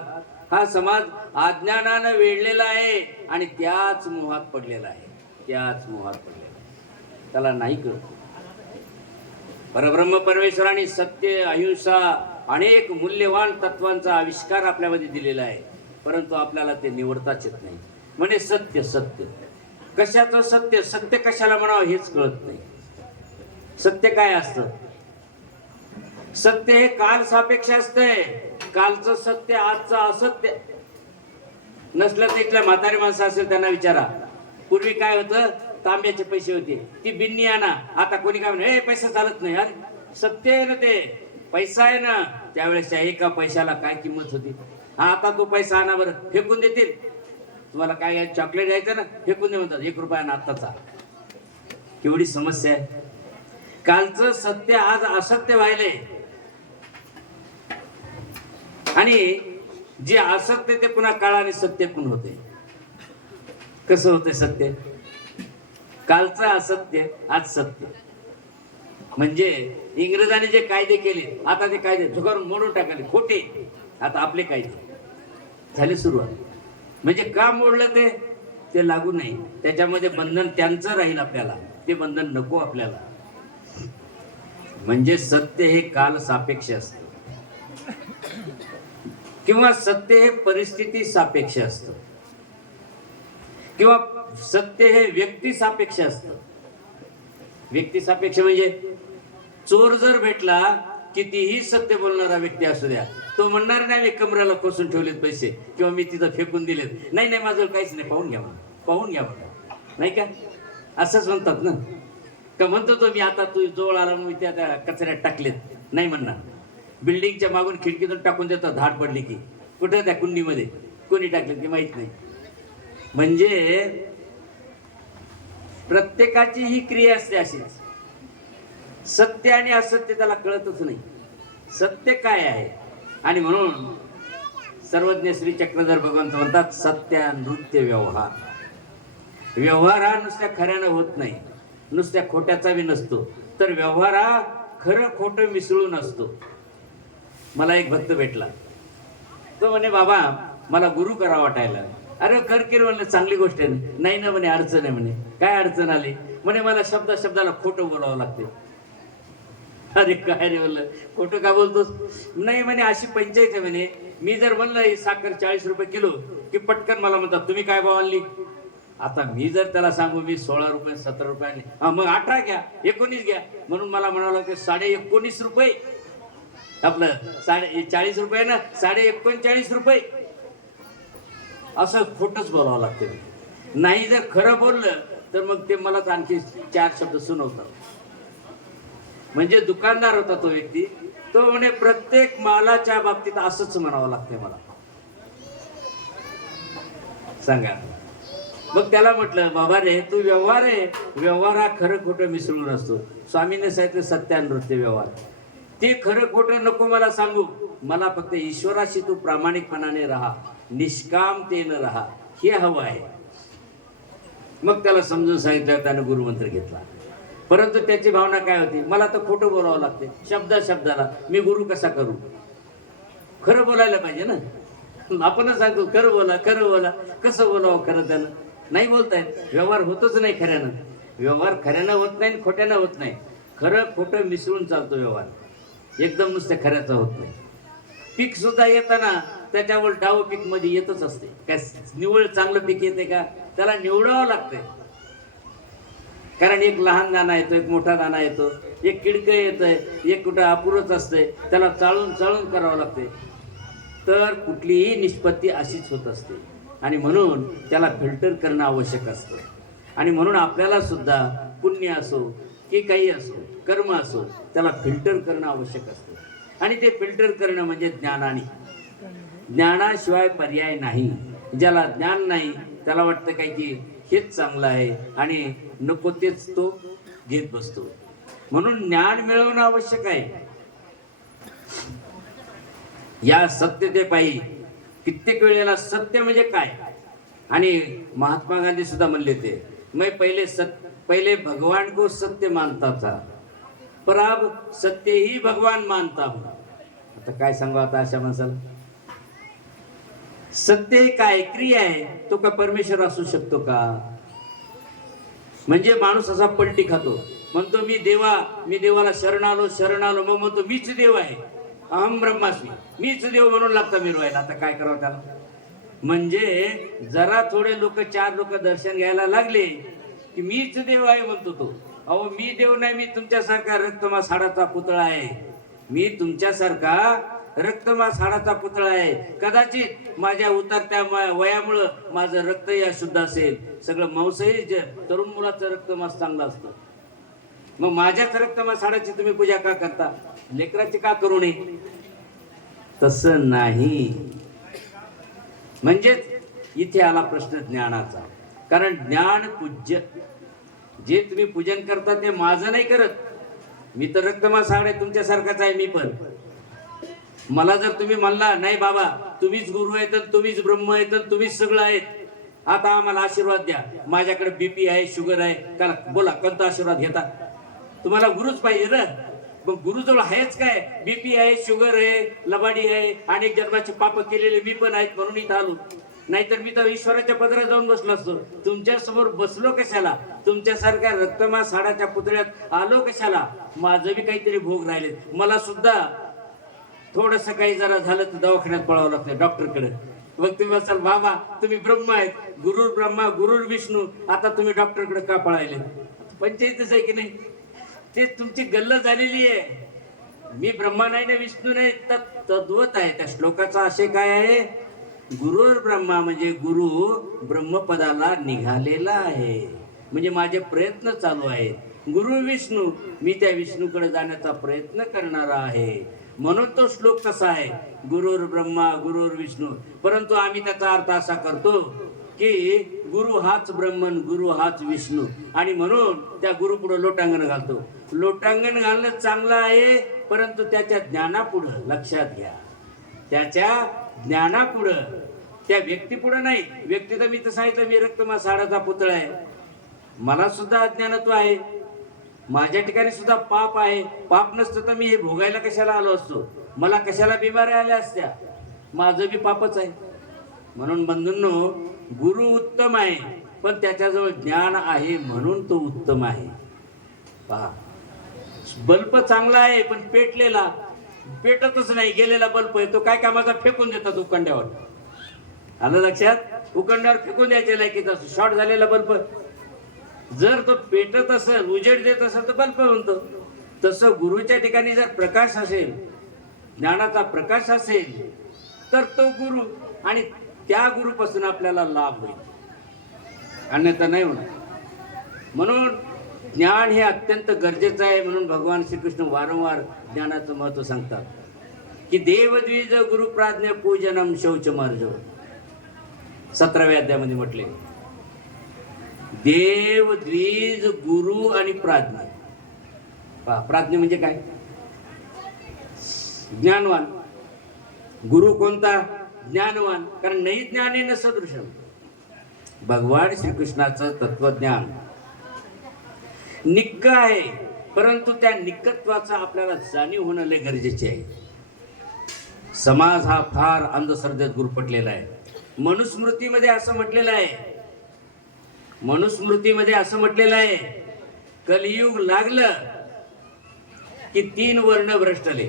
हा समाज अज्ञानानं वेढलेला आहे आणि त्याच मोहात पडलेला आहे, त्याच मोहात पडलेला आहे. त्याला नाही कळत. परब्रह्म परमेश्वराने सत्य, अहिंसा, अनेक मूल्यवान तत्वांचा आविष्कार आपल्यामध्ये दिलेला आहे, परंतु आपल्याला ते निवडताच येत नाही. म्हणजे सत्य, सत्य कशाचं सत्य, सत्य कशाला म्हणावं हेच कळत नाही. सत्य काय असतं? सत्य हे काल सापेक्ष असतंय. कालचं सत्य आजचं असत्य नसलं तर इथल्या म्हातारी माणसं असेल त्यांना विचारा, पूर्वी काय होतं? तांब्याचे पैसे होते, ती बिन्नी आणा. आता कोणी काय म्हणे, पैसा चालत नाही. अरे सत्य आहे ना, ते पैसा आहे ना. त्यावेळेसच्या एका पैशाला काय किंमत होती. हा, आता तो पैसा आणा बरं, फेकून देतील. तुम्हाला काय चॉकलेट द्यायचं ना, फेकून दे म्हणतात. 1 रुपया आत्ताचा. केवढी समस्या आहे. कालचं सत्य आज असत्य व्हायले, आणि जे असत्य ते पुन्हा काळाने सत्य पण होते. कसं होते सत्य? कालचं असत्य आज सत्य. म्हणजे इंग्रजांनी जे कायदे केले, आता ते कायदे झुगारून मोडून टाकले, खोटे. आता आपले कायदे झाले सुरुवात. म्हणजे का मोडलं ते लागू नाही. त्याच्यामध्ये बंधन त्यांचं राहील, आपल्याला ते बंधन नको आपल्याला. म्हणजे सत्य हे काल सापेक्ष असतं, किंवा सत्य हे परिस्थिती सापेक्ष असतं, किंवा सत्य हे व्यक्ती सापेक्ष असतं. व्यक्ती सापेक्ष म्हणजे चोर जर भेटला, कितीही सत्य बोलणारा व्यक्ती असू द्या, तो म्हणणार नाही मी कमऱ्याला खोसून ठेवलेत पैसे, किंवा मी तिथं फेकून दिलेत. नाही नाही माझं काहीच नाही, पाहून घ्या म्हणा, पाहून घ्या म्हणा. नाही का? असंच म्हणतात ना. का म्हणतो तो मी आता तू जवळ आला मी त्या कचऱ्यात टाकलेत. नाही म्हणणार. बिल्डिंगच्या मागून खिडकीतून टाकून देतात, धाड पडली की. कुठे? त्या कुंडीमध्ये. कोणी टाकले ते माहित नाही. म्हणजे प्रत्येकाची ही क्रिया असते अशीच. सत्य आणि असत्य त्याला कळतच नाही. सत्य काय आहे? आणि म्हणून सर्वज्ञ श्री चक्रधर भगवंत म्हणतात, सत्य नृत्य व्यवहार. व्यवहार हा नुसत्या खऱ्यानं होत नाही, नुसत्या खोट्याचा बी नसतो, तर व्यवहार हा खरं खोटं मिसळून असतो. मला एक भक्त भेटला, तो म्हणे बाबा मला गुरु करा वाटायला. अरे कर की म्हणलं, चांगली गोष्ट आहे. नाही ना म्हणे, अडचण आहे म्हणे. काय अडचण आली म्हणे? मला शब्दाला खोटं बोलावं लागते. अरे काय रे म्हणलं, खोटं का बोलतोस? नाही म्हणे, अशी पंचायत आहे म्हणे, मी जर म्हणलं ही साखर 40 रुपये किलो की पटकन मला म्हणतात तुम्ही काय भाव आणली. आता मी जर त्याला सांगू मी 16 रुपये 17 रुपये आणली, मग 18 घ्या 19 घ्या, म्हणून मला म्हणावं लागतं 19.5 रुपये. आपलं 40 रुपये ना, 39.5 रुपये. असं खोटंच बोलावं लागतं. नाही जर खरं बोललं तर मग ते मलाच आणखी 4 शब्द सुनवतात. म्हणजे दुकानदार होता तो व्यक्ती, तो म्हणे प्रत्येक मालाच्या बाबतीत असंच म्हणावं लागतंय मला. सांगा. मग त्याला म्हटलं बाबा रे, तू व्यवहार आहे, व्यवहार हा खरं खोटं मिसळून असतो. स्वामीने सांगितलं सत्यानृत्य व्यवहार. ते खरं खोटं नको मला सांगू, मला फक्त ईश्वराशी तू प्रामाणिकपणाने राहा, निष्कामतेनं राहा, हे हवं आहे. मग त्याला समजून सांगितलं, त्यानं गुरुमंत्र घेतला. परंतु त्याची भावना काय होती, मला तर खोटं बोलावं लागते शब्दाला, मी गुरु कसा करू. खरं बोलायला पाहिजे ना. आपणच सांगतो खरं बोला, खरं बोला, कसं बोलावं खरं त्यानं. नाही बोलतायत, व्यवहार होतच नाही खऱ्यानं. व्यवहार खऱ्यानं होत नाही, खोट्यानं होत नाही. खरं खोटं मिसळून चालतो व्यवहार, एकदम नुसत्या खऱ्याचा होत नाही. पीक सुद्धा येताना त्याच्यावर डाव पीक मध्ये येतच असते. काय निवळ चांगलं पीक येते का, त्याला निवडावं लागतंय. कारण एक लहान दाणा येतो, एक मोठा दाणा येतो, एक किडकं येतंय, एक कुठं अपुरच असतंय, त्याला चाळून करावं लागते. तर कुठलीही निष्पत्ती अशीच होत असते. आणि म्हणून त्याला फिल्टर करणं आवश्यक असतं. आणि म्हणून आपल्याला सुद्धा पुण्य असो की काही असो, कर्म असो, त्याला फिल्टर करणं आवश्यक असतं. आणि ते फिल्टर करणं म्हणजे ज्ञानाने. ज्ञानाशिवाय पर्याय नाही. ज्याला ज्ञान नाही त्याला वाटतं काय की हेच चांगलं आहे आणि नको तेच तो घेत बसतो. म्हणून ज्ञान मिळवणं आवश्यक आहे. या सत्यतेपायी कित्येक वेळेला सत्य म्हणजे काय. आणि महात्मा गांधी सुद्धा म्हणले ते, मैं पहिले भगवान को सत्य मानता था, पर अब सत्य ही भगवान मानता हूं. आता काय सांगू आता अशा माणसाला. सत्य काय क्रिया आहे, तो का परमेश्वर असू शकतो का. म्हणजे माणूस असा पलटी खातो, म्हणतो मी देवाला शरण आलो, मग म्हणतो मीच देव आहे, अहम ब्रह्मास्मी, मीच देव म्हणून लागतं मिरवायला. आता काय करावं त्याला. म्हणजे जरा थोडे लोक 4 लोक दर्शन घ्यायला लागले की मीच देव आहे म्हणतो तो. अहो मी देव नाही, मी तुमच्यासारखा रक्तमांस हाडाचा पुतळा आहे. मी तुमच्यासारखा रक्तमांस हाडाचा पुतळा आहे. कदाचित माझ्या उतरत्या वयामुळं माझं रक्तही अशुद्ध असेल, सगळं मांसही तरुण मुलाचं रक्तमांस चांगलं असतं. मग माझ्याच रक्तमांस हाडाची तुम्ही पूजा का करता, लेकराची का करू नये. तसं नाही. म्हणजेच इथे आला प्रश्न ज्ञानाचा. कारण ज्ञान पूज्य, जे तुम्ही पूजन करता ते माझं नाही करत. मी तर रक्तमांस हाड आहे, तुमच्यासारखाच आहे मी पण. मला जर तुम्ही म्हणला नाही बाबा तुम्हीच गुरु आहेत, तुम्हीच ब्रह्म आहेत, तुम्हीच सगळं आहेत, आता आम्हाला आशीर्वाद द्या, माझ्याकडे बीपी आहे, शुगर आहे, का बोला कोणता आशीर्वाद घेता. तुम्हाला गुरुच पाहिजे ना. मग गुरुजवळ आहेच काय, बीपी आहे, शुगर आहे, लबाडी आहे, अनेक जन्माचे पाप केलेले मी पण आहेत म्हणून इथं आलो. नाहीतर मी तर ईश्वराच्या पदरात जाऊन बसलो असतो. तुमच्या समोर बसलो कशाला, तुमच्यासारख्या रक्तमांस हाडाच्या पुतळ्यात आलो कशाला. माझं बी काहीतरी भोग राहिले. मला सुद्धा थोडस काही जरा झालं तर दवाखान्यात पळावं लागतं डॉक्टरकडे. मग तुम्ही असाल बाबा तुम्ही ब्रह्म आहेत, गुरुर ब्रह्मा गुरुर विष्णू, आता तुम्ही डॉक्टरकडे का पळायले. पंचायतच आहे की नाही. ते तुमची गल्ल झालेली आहे. मी ब्रह्मा नाही ना विष्णू नाही, तद्वत आहे. त्या श्लोकाचा आशय काय आहे, गुरुर ब्रह्मा म्हणजे गुरु ब्रह्मपदाला निघालेला आहे, म्हणजे माझे प्रयत्न चालू आहेत. गुरु विष्णू, मी त्या विष्णूकडे जाण्याचा प्रयत्न करणारा आहे. म्हणून तो श्लोक कसा आहे, गुरुर ब्रह्मा गुरुर विष्णू. परंतु आम्ही त्याचा अर्थ असा करतो की गुरु हाच ब्रह्मन, गुरु हाच विष्णू, आणि म्हणून त्या गुरु पुढे लोटांगण घालतो. लोटांगण घालणं चांगलं आहे, परंतु त्याच्या ज्ञानापुढं लक्षात घ्या, त्याच्या ज्ञानापुढं, त्या व्यक्तीपुढं नाही. व्यक्ती तर मी तर सांगितलं मी रक्तमांस हाडाचा पुतळा आहे. मला सुद्धा अज्ञानत्व आहे, माझ्या ठिकाणी सुद्धा पाप आहे. पाप नसतं तर मी हे भोगायला कशाला आलो असतो, मला कशाला बिमाऱ्या आल्या असत्या. माझं बी पापच आहे. म्हणून बंधूंनो, गुरु उत्तम आहे, पण त्याच्याजवळ ज्ञान आहे म्हणून तो उत्तम आहे. पहा, बल्ब चांगला आहे पण पेटलेला पेटतच नाही, गेलेला बल्ब आहे तो काय कामाचा, फेकून देतात उकंड्यावर. आलं लक्षात? उकंड्यावर फेकून द्यायचे लायकीचा शॉर्ट झालेला बल्ब. जर तो पेटत असेल, उजेड देत असेल तर बल्ब म्हणतो. तसं गुरुच्या ठिकाणी जर प्रकाश असेल, ज्ञानाचा प्रकाश असेल, तर तो गुरु, आणि त्या गुरुपासून आपल्याला लाभ होईल, अन्यथा नाही होणार. म्हणून ज्ञान हे अत्यंत गरजेचं आहे. म्हणून भगवान श्रीकृष्ण वारंवार ज्ञानाचं महत्व सांगतात की देवद्विज गुरुप्राज्ञ पूजनम शौचमार्जव. 17व्या अध्यायामध्ये म्हटले देव द्विज गुरु आणि प्राज्ञ. प्राज्ञ म्हणजे काय? ज्ञानवान. गुरु कोणता? ज्ञानवान. कारण नाही ज्ञाने न सदृशम. भगवान श्रीकृष्णाचं तत्वज्ञान निक्क आहे, परंतु त्या निक्कत्वाचा आपल्याला जाणीव होणं लय गरजेचे आहे. समाज हा फार अंधश्रद्धेत गुरफटलेला आहे. मनुस्मृतीमध्ये असं म्हटलेलं आहे, मनुस्मृतीमध्ये असं म्हटलेलं आहे, कलियुग लागलं की 3 वर्ण भ्रष्टले.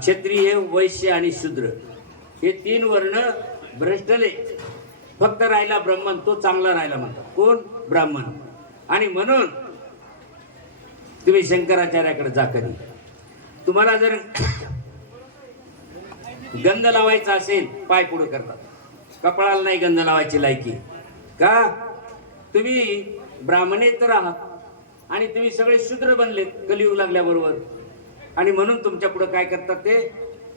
क्षत्रिय, वैश्य आणि शूद्र हे 3 वर्ण भ्रष्टले. फक्त राहिला ब्राह्मण, तो चांगला राहिला म्हणतात. कोण? ब्राह्मण. आणि म्हणून तुम्ही शंकराचार्याकडे जा. कधी तुम्हाला जर गंध लावायचा असेल, पाय पुढे करतात. कपाळाला नाही गंध लावायची लायकी. का? तुम्ही ब्राह्मणेतर आहात आणि तुम्ही सगळे शूद्र बनलेत कलियुग लागल्याबरोबर, आणि म्हणून तुमच्या पुढे काय करतात? ते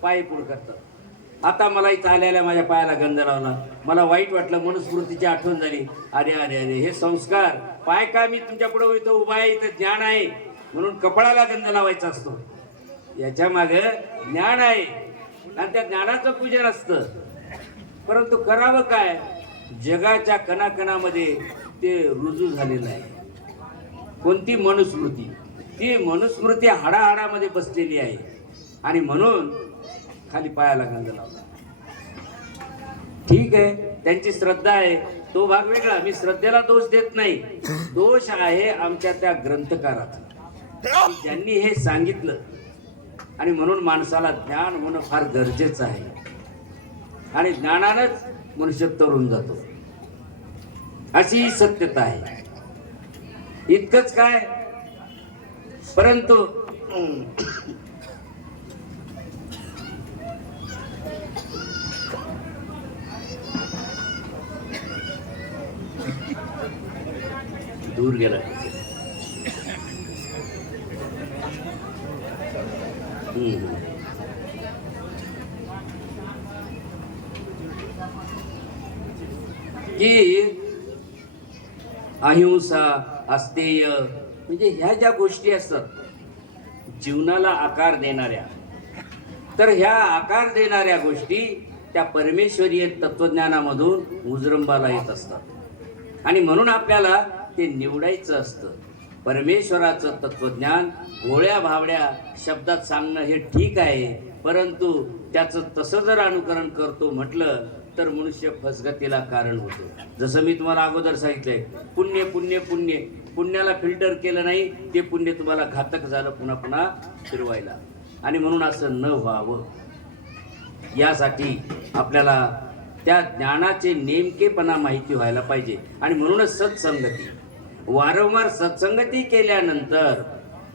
पाय पुढे करतात. आता मला इथं आल्याला माझ्या पायाला गंध लावला, मला वाईट वाटलं, मनुस्मृतीची आठवण झाली. अरे अरे अरे, हे संस्कार, पाय का मी तुमच्या पुढे इथं उभा आहे, इथं ज्ञान आहे म्हणून कपाळाला गंध लावायचा असतो. याच्या मागे ज्ञान आहे आणि त्या ज्ञानाचं पूजन असतं. परंतु करावं काय? जगाच्या कणाकणामध्ये ते रुजू झालेलं आहे. कोणती? मनुस्मृती. ती मनुस्मृती हाडाहाडामध्ये बसलेली आहे आणि म्हणून खाली पायाला गंध लावला. ठीक आहे, त्यांची श्रद्धा आहे, तो भाग वेगळा. मी श्रद्धेला दोष देत नाही. दोष आहे आमच्या त्या ग्रंथकाराचा, ज्यांनी हे सांगितलं. आणि म्हणून माणसाला ज्ञान होणं फार गरजेचं आहे आणि ज्ञानानंच मनुष्य तरुण जातो, अशी सत्यता आहे. इतकंच काय? परंतु दूर गेला. की अहिंसा, अस्तेय, म्हणजे ह्या ज्या गोष्टी असतात जीवनाला आकार देणाऱ्या, तर ह्या आकार देणाऱ्या गोष्टी त्या परमेश्वरीय तत्वज्ञानामधून उजरंबाला येत असतात आणि म्हणून आपल्याला ते निवडायचं असतं. परमेश्वराचं तत्वज्ञान भोळ्या भावड्या शब्दात सांगणं हे ठीक आहे, परंतु त्याचं तसं जर अनुकरण करतो म्हटलं तर मनुष्य फसगतीला कारण होतो. जसं मी तुम्हाला अगोदर सांगितलंय, पुण्य पुण्य पुण्य, पुण्याला फिल्टर केलं नाही ते पुण्य तुम्हाला घातक झालं पुन्हा पुन्हा फिरवायला. आणि म्हणून असं न व्हावं यासाठी आपल्याला त्या ज्ञानाचे नेमकेपणा माहिती व्हायला पाहिजे. आणि म्हणूनच सत्संगती, वारंवार सत्संगती केल्यानंतर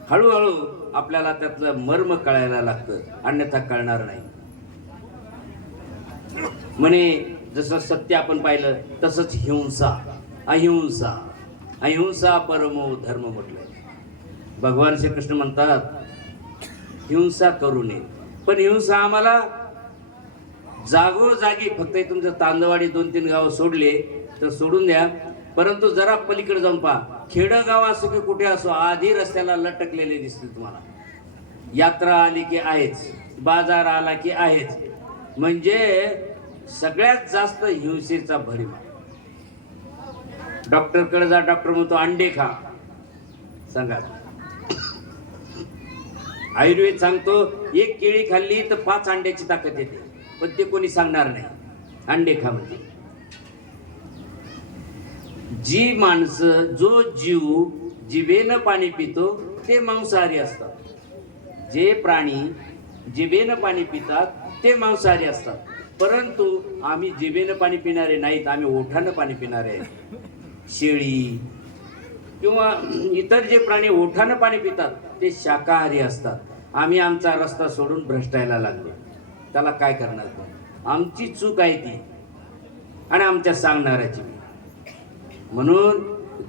हळूहळू आपल्याला त्यातलं मर्म कळायला लागतं, अन्यथा कळणार नाही. म्हणे जसं सत्य आपण पाहिलं तसंच हिंसा, अहिंसा, अहिंसा परमो धर्म म्हटलंय. भगवान श्रीकृष्ण म्हणतात हिंसा करू नये, पण हिंसा आम्हाला जागोजागी, फक्त तुमचं तांदवाडी 2-3 गावं सोडले तर सोडून द्या, परंतु जरा पलीकडे जाऊन पहा, खेडगाव असो की कुठे असो, आधी रस्त्याला लटकलेले दिसतील तुम्हाला. यात्रा आली की आहेच, बाजार आला की आहेच, म्हणजे सगळ्यात जास्त हिंसेचा भडीमार. डॉक्टरकडे जा, डॉक्टर म्हणतो अंडे खा, सांगा. आयुर्वेद सांगतो 1 केळी खाल्ली तर 5 अंड्याची ताकद येते, पण ते कोणी सांगणार नाही. अंडे खा म्हणजे जी माणसं, जो जीव जिभेनं पाणी पितो ते मांसाहारी असतात. जे प्राणी जिभेनं पाणी पितात ते मांसाहारी असतात. परंतु आम्ही जिभेनं पाणी पिणारे नाहीत, आम्ही ओठानं पाणी पिणारे आहेत. शेळी किंवा इतर जे प्राणी ओठानं पाणी पितात ते शाकाहारी असतात. आम्ही आमचा रस्ता सोडून भ्रष्टायला लागलो. त्याला काय करणार? आमची चूक आहे ती आणि आमच्या सांगणाऱ्याची. म्हणून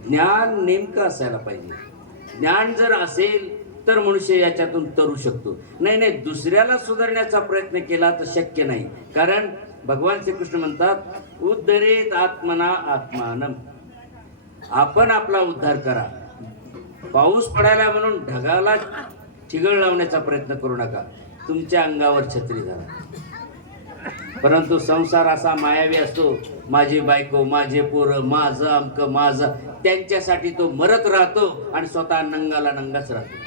ज्ञान नेमकं असायला पाहिजे. ज्ञान जर असेल तर मनुष्य याच्यातून तरू शकतो. नाही, दुसऱ्याला सुधारण्याचा प्रयत्न केला तर शक्य नाही. कारण भगवान श्रीकृष्ण म्हणतात उद्धरेत आत्मना आत्मानम. आपण आपला उद्धार करा. पाऊस पडायला म्हणून ढगाला ठिगळ लावण्याचा प्रयत्न करू नका. तुमच्या अंगावर छत्री झाला. परंतु संसार असा मायावी असतो. माझी बायको, माझे पोरं, माझं अमकं, माझं, त्यांच्यासाठी तो मरत राहतो आणि स्वतः नंगाला नंगाच राहतो.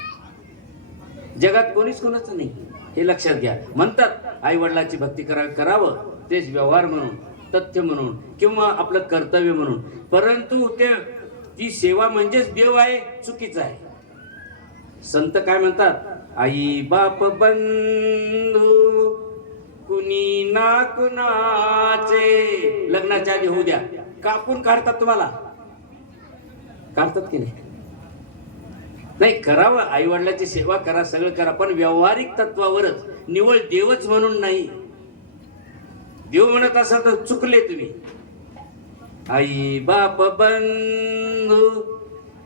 जगात कोणीच कोणाचं नाही हे लक्षात घ्या. म्हणतात आई वडिलाची भक्ती करावं तेच व्यवहार म्हणून, तथ्य म्हणून किंवा आपलं कर्तव्य म्हणून. परंतु ती सेवा म्हणजेच देव आहे, चुकीचं आहे. संत काय म्हणतात? आई बाप बंधू कुणी ना कुणाचे. लग्नाच्या आधी होऊ द्या, कापून काढतात तुम्हाला. काढतात की नाही? नाही, करावं. आई वडिलांची सेवा करा, सगळं करा, पण व्यावहारिक तत्वावरच. निवळ देवच म्हणून नाही. देव म्हणत असाल तर चुकले तुम्ही. आई बाप बंधू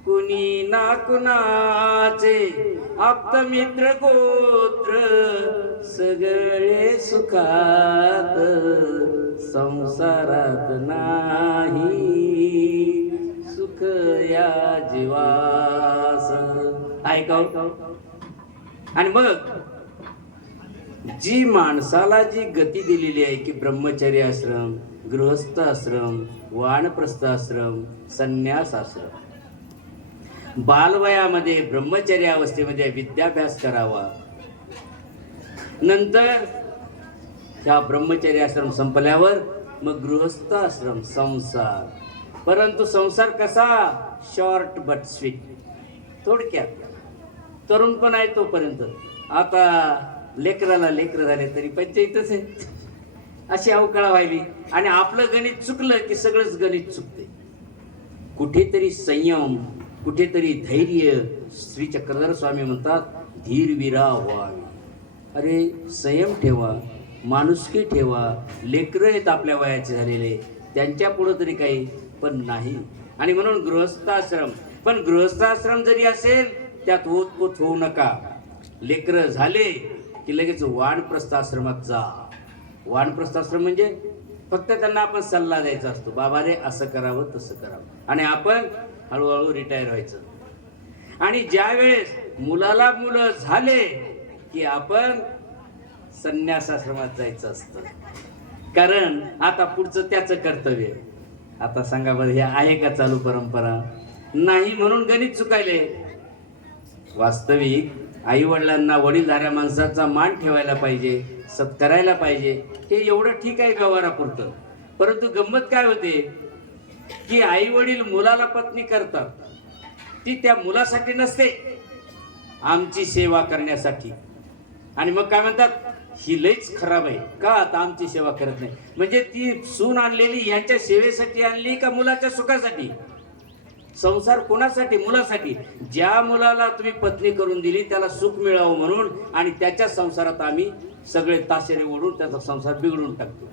कुणी ना कुणाचे, आप्त मित्र गोत्र सगळे सुखात, संसारात नाही सुख या जीवास. ऐकाव. आणि मग जी माणसाला जी गती दिलेली आहे की ब्रह्मचर्य आश्रम, गृहस्थ आश्रम, वानप्रस्थ आश्रम, संन्यास आश्रम, बालवयामध्ये ब्रह्मचर्य अवस्थेमध्ये विद्याभ्यास करावा. नंतर ह्या ब्रह्मचर्य आश्रम संपल्यावर मग गृहस्थ आश्रम, संसार. परंतु संसार कसा? Short but sweet. थोडक्यात. तरुण पण आहे तोपर्यंत. आता लेकराला लेकर झाले तरी पंचायतच आहे. अशी अवकाळा व्हायली आणि आपलं गणित चुकलं की सगळंच गणित चुकते. कुठेतरी संयम, कुठेतरी धैर्य. श्री चक्रधर स्वामी म्हणतात धीरवीरा व्हावे. अरे संयम ठेवा, माणुसकी ठेवा. लेकरं आहेत आपल्या वयाचे झालेले, त्यांच्या पुढं तरी काही पण नाही. आणि म्हणून गृहस्थाश्रम. पण गृहस्थाश्रम जरी असेल त्यात ओतपोत होऊ नका. लेकरं झाले की लगेच वानप्रस्थाश्रमात जा. वानप्रस्थाश्रम म्हणजे फक्त त्यांना आपण सल्ला द्यायचा असतो, बाबा रे असं करावं तसं करावं, आणि आपण हळूहळू रिटायर व्हायचं. आणि ज्या वेळेस मुलाला मुलं झाले की आपण संन्यासाश्रमात जायचं असतं. कारण आता पुढचं त्याचं कर्तव्य. आता सांगा बरं, हे आहे का चालू परंपरा? नाही. म्हणून गणित चुकायले. वास्तविक आई वडिलांना, वडीलधाऱ्या माणसाचा मान ठेवायला पाहिजे, सत्कारायला पाहिजे. हे एवढं ठीक आहे व्यवहारापुरतं. परंतु गंमत काय होते की आई वडील मुलाला पत्नी करतात, ती त्या मुलासाठी नसते, आमची सेवा करण्यासाठी. आणि मग काय म्हणतात, ही लईच खराब आहे का, आता आमची सेवा करत नाही. म्हणजे ती सून आणलेली यांच्या सेवेसाठी आणली का मुलाच्या सुखासाठी? संसार कोणासाठी? मुलासाठी. ज्या मुलाला तुम्ही पत्नी करून दिली त्याला सुख मिळावं म्हणून, आणि त्याच्या संसारात आम्ही सगळे ताशेरे ओढून त्याचा संसार बिघडून टाकतो.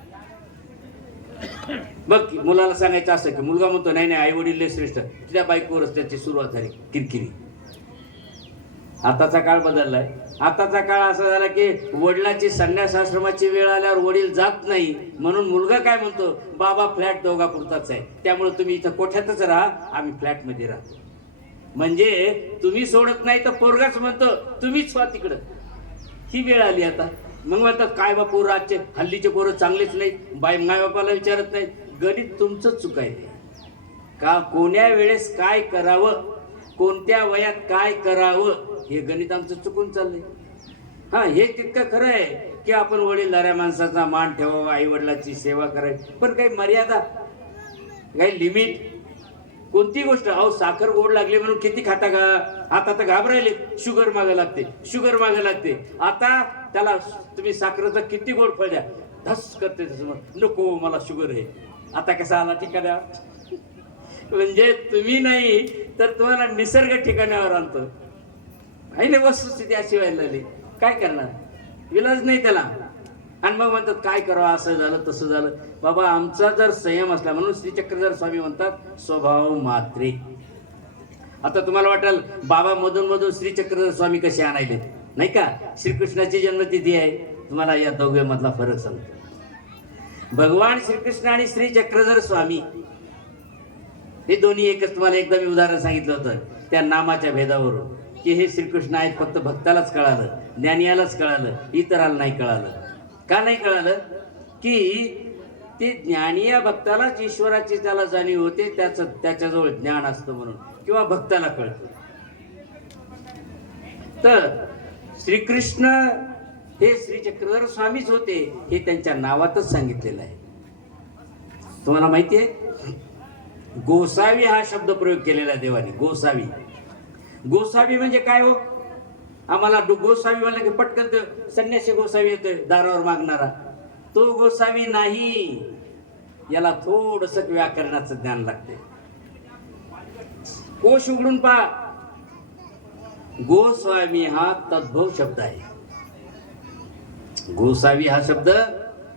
बघ, मुलाला सांगायचं असं की मुलगा म्हणतो नाही नाही आई वडील लय श्रेष्ठ, तुझ्या बायकोवरच त्याची सुरुवात झाली किरकिरी. आताचा काळ बदललाय. आताचा काळ असा झाला की वडिलाची संन्यासाश्रमाची वेळ आल्यावर वडील जात नाही, म्हणून मुलगा काय म्हणतो, बाबा फ्लॅट दोघा पुरताच आहे, त्यामुळे तुम्ही इथं कोठ्यातच राहा, आम्ही फ्लॅटमध्ये राहतो. म्हणजे तुम्ही सोडत नाही तर पोरगाच म्हणतो तुम्हीच व्हा तिकडं. ही वेळ आली आता. मग म्हणतात काय बा पोरं आजचे हल्लीचे पोरं चांगलेच नाहीत, माय बापाला विचारत नाहीत. गणित तुमचं चुकायचे का? कोण्या वेळेस काय करावं, कोणत्या वयात काय करावं, हे गणित आमचं चुकून चाललंय. हा, हे तितकं खरं आहे की आपण वडीलधाऱ्या माणसाचा मान ठेवावा, आई वडिलाची सेवा करावी, पण काही मर्यादा, काही लिमिट. कोणती गोष्ट, अहो साखर गोड लागली म्हणून किती खाता का? आता तर घाबरायले, शुगर मागे लागते, शुगर मागे लागते. आता त्याला तुम्ही साखरेचा किती गोड फळ द्या, धस करते तसं, नको मला शुगर आहे. आता कसा आला ठिकाणावर? म्हणजे तुम्ही नाही तर तुम्हाला निसर्ग ठिकाणावर आणतो. काही वस्तुस्थिती अशी व्हायला लागली, काय करणार, विलाज नाही त्याला. आणि मग म्हणतात काय करावं, असं झालं तसं झालं. बाबा आमचा जर संयम असला, म्हणून श्री चक्रधर स्वामी म्हणतात स्वभाव मात्रे. आता तुम्हाला वाटेल बाबा मधून मधून श्री चक्रधर स्वामी कसे आणायले, नाही का? श्रीकृष्णाची जन्मतिथी आहे. तुम्हाला या दोघांमधला फरक सांगतो. भगवान श्रीकृष्ण आणि श्री चक्रधर स्वामी हे दोन्ही एकच. तुम्हाला एकदा मी उदाहरण सांगितलं होतं त्या नामाच्या भेदावरून, की हे श्रीकृष्ण आहेत फक्त भक्तालाच कळालं, ज्ञानियालाच कळालं, इतराला नाही कळालं. का नाही कळालं? की ते ज्ञानिया भक्तालाच ईश्वराची त्याला जाणीव होते, त्याच्याजवळ ज्ञान असतं म्हणून, किंवा भक्ताला कळतं. तर श्रीकृष्ण हे श्री चक्रधर स्वामीच होते, हे त्यांच्या नावातच सांगितलेलं आहे. तुम्हाला माहिती आहे, गोसावी हा शब्द प्रयोग केलेला आहे देवाने. गोसावी, गोसावी म्हणजे काय हो? आम्हाला गोसावी म्हणलं की पटकन संन्यासी गोसावी येतोय दारावर मागणारा, तो गोसावी नाही. याला थोडस व्याकरणाचं ज्ञान लागते. कोश उघडून पहा, गोस्वामी हा तद्भव शब्द आहे. गोसावी हा शब्द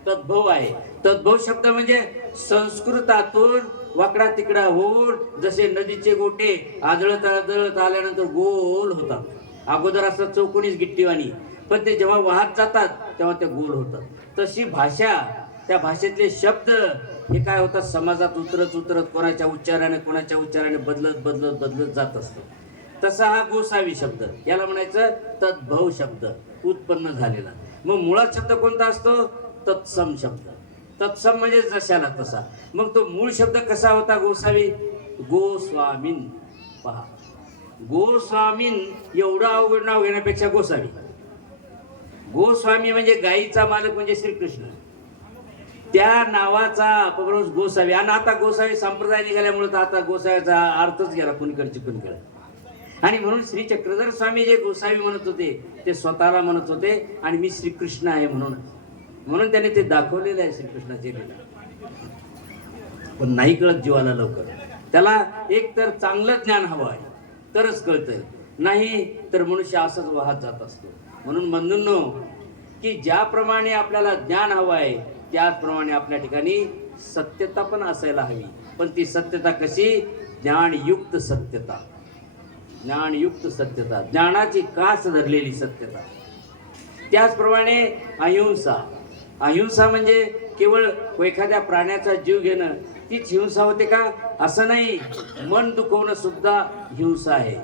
तद्भव आहे. तद्भव शब्द म्हणजे संस्कृतातून वाकडा तिकडा होऊन, जसे नदीचे गोटे आदळत आदळत आल्यानंतर गोल होतात. अगोदर असतात चौकोनीच गिट्टीवाणी, पण ते जेव्हा वाहत जातात तेव्हा ते गोल होतात. तशी भाषा, त्या भाषेतले शब्द हे काय होतात, समाजात उतरत उतरत कोणाच्या उच्चाराने बदलत बदलत बदलत जात असतात. तसा हा गोसावी शब्द, याला म्हणायचं तद्भव शब्द, उत्पन्न झालेला. मग मुळात शब्द कोणता असतो? तत्सम शब्द. तत्सम म्हणजे जशाला तसा. मग तो मूळ शब्द कसा होता गोसावी? गोस्वामीन. पहा, गोस्वामीन एवढं अवघड नाव घेण्यापेक्षा गोसावी. गोस्वामी म्हणजे गाईचा मालक म्हणजे श्रीकृष्ण, त्या नावाचा अपभ्रंश गोसावी. आणि आता गोसावी संप्रदाय निघाल्यामुळे तर आता गोसाव्याचा अर्थच गेला कुणीकडची कुणीकडे. आणि म्हणून श्री चक्रधर स्वामी जे गोसावी म्हणत होते ते स्वतःला म्हणत होते, आणि मी श्रीकृष्ण आहे म्हणून त्याने ते दाखवलेलं आहे श्रीकृष्णाचे लीला. पण नाही कळत जीवाला लवकर. त्याला एक तर चांगलं ज्ञान हवं आहे तरच कळतंय, नाही तर मनुष्य असंच वाहत जात असतो. म्हणून बंधूंनो, की ज्याप्रमाणे आपल्याला ज्ञान हवं आहे त्याचप्रमाणे आपल्या ठिकाणी सत्यता पण असायला हवी. पण ती सत्यता कशी? ज्ञानयुक्त सत्यता. ज्ञानयुक्त सत्यता, ज्ञानाची कास धरलेली सत्यता. त्याचप्रमाणे अहिंसा. अहिंसा म्हणजे केवळ एखाद्या प्राण्याचा जीव घेणं तीच हिंसा होते का? असं नाही. मन दुखवणं सुद्धा हिंसा आहे.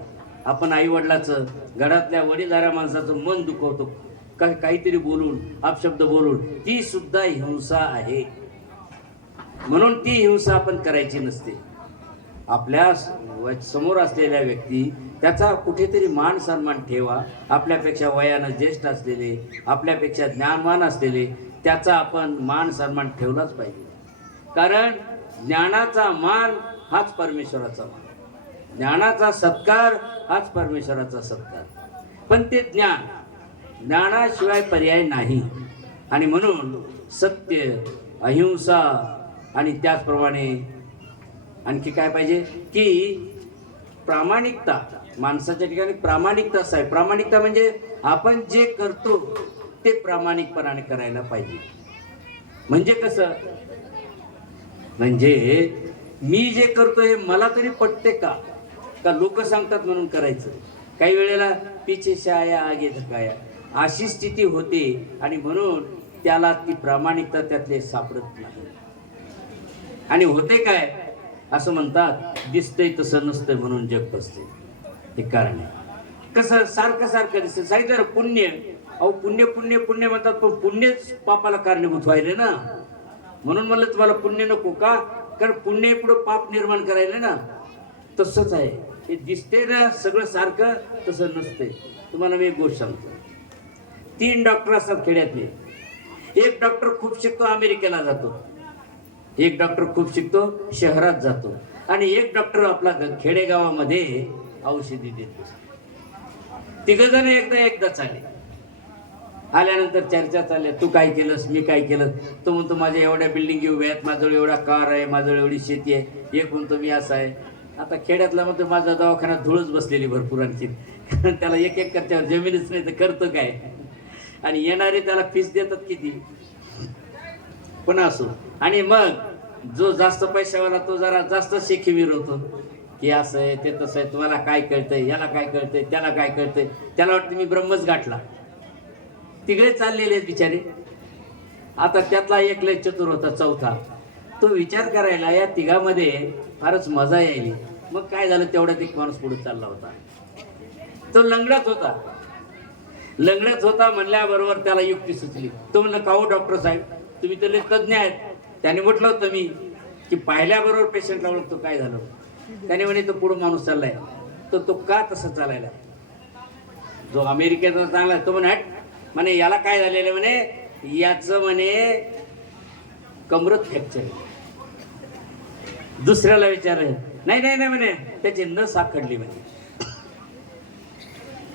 आपण आई वडिलाचं, घरातल्या वडीलधाऱ्या माणसाचं मन दुखवतो काहीतरी बोलून, अपशब्द बोलून, ती सुद्धा हिंसा आहे. म्हणून ती हिंसा आपण करायची नसते. आपल्या समोर असलेल्या व्यक्ती त्याचा कुठेतरी मान सन्मान ठेवा. आपल्यापेक्षा वयानं ज्येष्ठ असलेले, आपल्यापेक्षा ज्ञानवान असलेले, त्याचा आपण मान सन्मान ठेवलाच पाहिजे. कारण ज्ञानाचा मान हाच परमेश्वराचा मान, ज्ञानाचा सत्कार हाच परमेश्वराचा सत्कार. पण ते ज्ञानाशिवाय पर्याय नाही. आणि म्हणून सत्य, अहिंसा आणि त्याचप्रमाणे आणखी काय पाहिजे की प्रामाणिकता. माणसाच्या ठिकाणी प्रामाणिकता आहे. प्रामाणिकता म्हणजे आपण जे करतो ते प्रामाणिकपणाने करायला पाहिजे. म्हणजे कसं? म्हणजे मी जे करतो हे मला तरी पटते का लोक सांगतात म्हणून करायचं. काही वेळेला पीछे से आया आगे धकाया अशी स्थिती होते. आणि म्हणून त्याला ती प्रामाणिकता त्यातले सापडत नाही. आणि होते काय, असं म्हणतात, दिसतंय तसं नसतंय म्हणून जग फसते. हे कारण आहे. कसं सारखं सारखं दिसतं. सांगितलं पुण्य, अहो पुण्य पुण्य पुण्य म्हणतात, पण पुण्यच पापाला कारणीभूत व्हायले ना. म्हणून म्हणलं तुम्हाला पुण्य नको का? कारण पुण्य पुढं पाप निर्माण करायला ना. तसंच आहे, हे दिसते ना सगळं सारखं, तसं नसते. तुम्हाला मी एक गोष्ट सांगतो. 3 डॉक्टर असतात खेड्यातले. एक डॉक्टर खूप शिकतो, अमेरिकेला जातो. एक डॉक्टर खूप शिकतो, शहरात जातो. आणि एक डॉक्टर आपला खेडेगावामध्ये औषधी देतो. तिघ जण एकदाच आले. आल्यानंतर चर्चा चालल्या, तू काय केलंस, मी काय केलं. तो म्हणतो माझ्या एवढ्या बिल्डिंग उभ्या आहेत, माझ्याजवळ एवढा कार आहे, माझ्याजवळ एवढी शेती आहे. एक म्हणतो मी असं आहे. आता खेड्यातला म्हणतो माझा दवाखान्यात धूळच बसलेली भरपूर आणखी, कारण त्याला एक करच्यावर जमीनच नाही तर करतं काय. आणि येणारे त्याला फीस देतात किती पण असो. आणि मग जो जास्त पैशावाला तो जरा जास्त शेखी विरवतो की असं आहे ते तसं आहे, तुम्हाला काय कळतंय, याला काय कळतंय, त्याला काय कळतंय. त्याला वाटतं मी ब्रह्मच गाठला. तिकडे चाललेले आहेत बिचारे. आता त्यातला एक लय चतुर होता चौथा. तो विचार करायला या तिघामध्ये फारच मजा यायली. मग काय झालं, तेवढ्यात एक माणूस पुढे चालला होता. तो लंगडत होता म्हणल्याबरोबर त्याला युक्ती सुचली. तो म्हणलं काहो डॉक्टर साहेब, तुम्ही तर लय तज्ञ आहेत. त्याने म्हटलं होतं मी की पाहिल्याबरोबर पेशंटला ओळखतो. काय झालं. त्याने म्हणे तो पुढे माणूस चाललाय, तर तो का तसं चालायला. जो अमेरिकेचा चांगला तो म्हणे याला काय झालेलं, म्हणे याचं म्हणे कमरत फ्रॅक्चर. दुसऱ्याला विचारलं, नाही म्हणे त्याची नस आखडली म्हणे.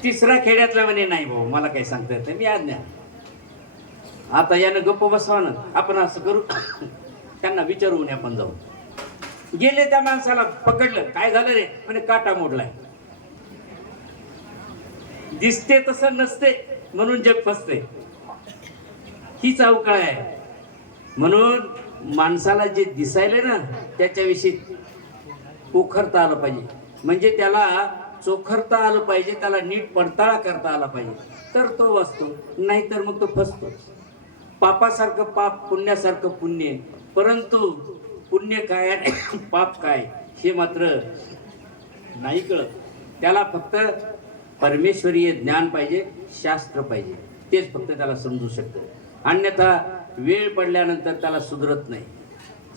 तिसरा खेड्यातला म्हणे नाही भाऊ मला काही सांगता येत नाही, मी आज्ञा. आता यानं गप्प बसवा ना, आपण असं करू, त्यांना विचारून आपण जाऊ. गेले, त्या माणसाला पकडलं. काय झालं रे, म्हणे काटा मोडलाय. दिसते तसं नसते म्हणून जग फसते. हीच अवकाळ आहे. म्हणून माणसाला जे दिसायले ना त्याच्याविषयी पोखरता आलं पाहिजे, म्हणजे त्याला चोखरता आलं पाहिजे, त्याला नीट पडताळा करता आला पाहिजे, तर तो वाचतो. नाहीतर मग तो फसतो. पापासारखं पाप, पुण्यासारखं पुण्य. परंतु पुण्य काय आणि पाप काय हे मात्र नाही कळत. त्याला फक्त परमेश्वरीय ज्ञान पाहिजे, शास्त्र पाहिजे, तेच फक्त त्याला समजू शकतं. अन्यथा वेळ पडल्यानंतर त्याला सुधरत नाही.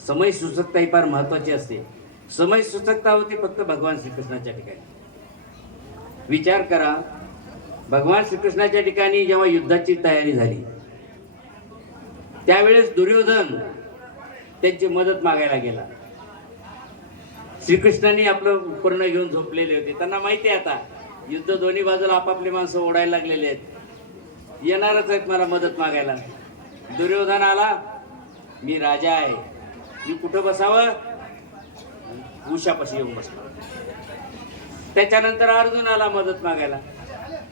समय सूचकता ही फार महत्वाची असते. समय सूचकता होती फक्त भगवान श्रीकृष्णाच्या ठिकाणी. विचार करा, भगवान श्रीकृष्णाच्या ठिकाणी जेव्हा युद्धाची तयारी झाली त्यावेळेस दुर्योधन त्यांची मदत मागायला गेला. श्रीकृष्णांनी आपलं पूर्ण घेऊन झोपलेले होते. त्यांना माहिती आहे आता युद्ध दोन्ही बाजूला आपापली माणसं ओढायला लागलेले आहेत, येणारच आहेत मला मदत मागायला. दुर्योधन आला, मी राजा आहे, मी कुठं बसावं, उशापाशी येऊन बसला. त्याच्यानंतर अर्जुन आला मदत मागायला.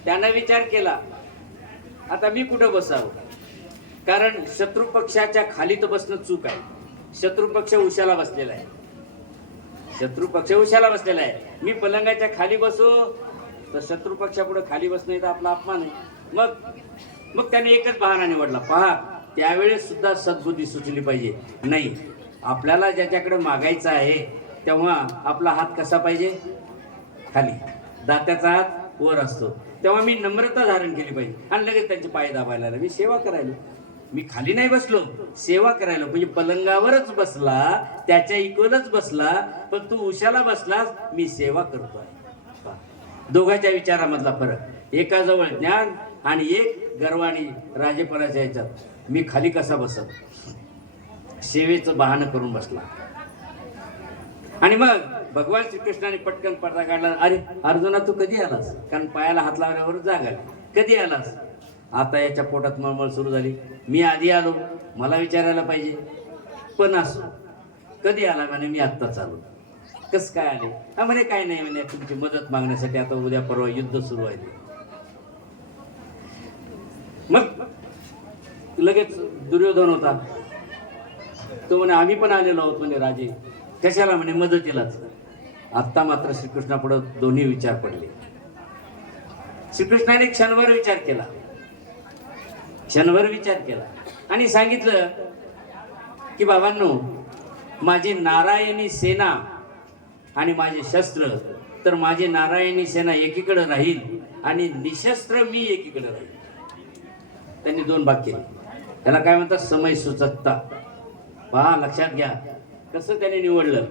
त्यानं विचार केला आता मी कुठं बसावं, कारण शत्रुपक्षाच्या खाली तर बसणं चूक आहे. शत्रुपक्ष उशाला बसलेला आहे, मी पलंगाच्या खाली बसू तर शत्रुपक्षापुढे खाली बसणं तर आपला अपमान आहे. मग त्याने एकच बहाणा निवडला. पहा, त्यावेळेस सुद्धा सद्बुद्धी सुचली पाहिजे. नाही, आपल्याला ज्याच्याकडे मागायचं आहे तेव्हा आपला हात कसा पाहिजे, खाली. दात्याचा हात वर असतो. तेव्हा मी नम्रता धारण केली पाहिजे. आणि लगेच त्यांचे पाय दाबायला मी सेवा करायला. मी खाली नाही बसलो, सेवा करायला. म्हणजे पलंगावरच बसला, त्याच्या इक्वलच बसला, पण तू उशाला बसलास, मी सेवा करतोय. दोघांच्या विचारामधला फरक. एकाजवळ ज्ञान आणि एक गर्वाणी राजेपणाच्या ह्याच्यात मी खाली कसा बसत, सेवेचं बहाणं करून बसला. आणि मग भगवान श्रीकृष्णाने पटकन पडदा काढला. अरे अर्जुना तू कधी आलास, कारण पायाला हात लावल्यावर जाग आली. कधी आलास. आता याच्या पोटात मळमळ सुरू झाली. मी आधी आलो, मला विचारायला पाहिजे. पण असो, कधी आला म्हणे, मी आत्ताच आलो. कस काय आले. हा म्हणे काय नाही म्हणे, तुमची मदत मागण्यासाठी आता उद्या परवा युद्ध सुरू आहे. मग लगेच दुर्योधन होता. तो म्हणे आम्ही पण आलेलो आहोत म्हणे राजे. कशाला म्हणे, मदतीलाच. आत्ता मात्र श्रीकृष्णापुढे दोन्ही विचार पडले. श्रीकृष्णाने क्षणभर विचार केला आणि सांगितलं की बाबांनो, माझी नारायणी सेना आणि माझे शस्त्र, तर माझी नारायणी सेना एकीकडे राहील आणि निशस्त्र मी एकीकडे राहील. त्यांनी दोन भाग केले. त्याला काय म्हणतात, समय सूचकता. पहा, लक्षात घ्या कसं त्याने निवडलं.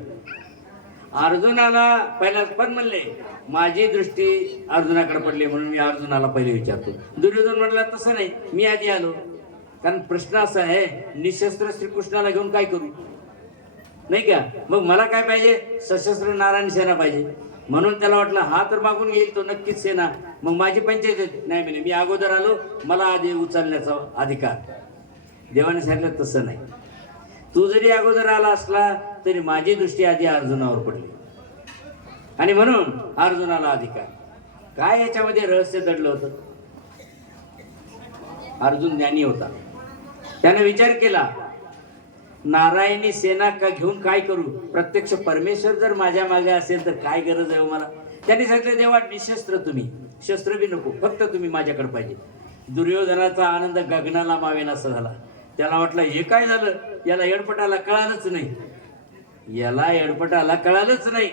अर्जुनाला पहिला पण म्हणले, माझी दृष्टी अर्जुनाकडे पडली म्हणून मी अर्जुनाला पहिले विचारतो. दुर्योधन म्हटला तसं नाही, मी आधी आलो. कारण प्रश्न असा आहे, निशस्त्र श्रीकृष्णाला घेऊन काय करू. नाही का? मग मला काय पाहिजे? सशस्त्र नारायण सेना पाहिजे. म्हणून त्याला वाटलं हा तर मागून घेईल तो नक्कीच सेना, मग माझी पंचायत आहे. नाही म्हणे, मी अगोदर आलो, मला आधी उचलण्याचा अधिकार. देवाने सांगितलं तसं नाही, तू जरी अगोदर आला असला तरी माझी दृष्टी आधी अर्जुनावर पडली आणि म्हणून अर्जुनाला अधिकार. काय याच्यामध्ये रहस्य दडलं होतं? अर्जुन ज्ञानी होता. त्याने विचार केला, नारायणी सेना का घेऊन काय करू? प्रत्यक्ष परमेश्वर जर माझ्या मागे असेल तर काय गरज आहे मला? त्यांनी सांगितलं, देवा निशस्त्र तुम्ही, शस्त्र बी नको, फक्त तुम्ही माझ्याकडे पाहिजे. दुर्योधनाचा आनंद गगनाला मावेनासा झाला. त्याला वाटलं हे काय झालं, याला एडपटाला कळालंच नाही, याला एडपटाला कळालंच नाही.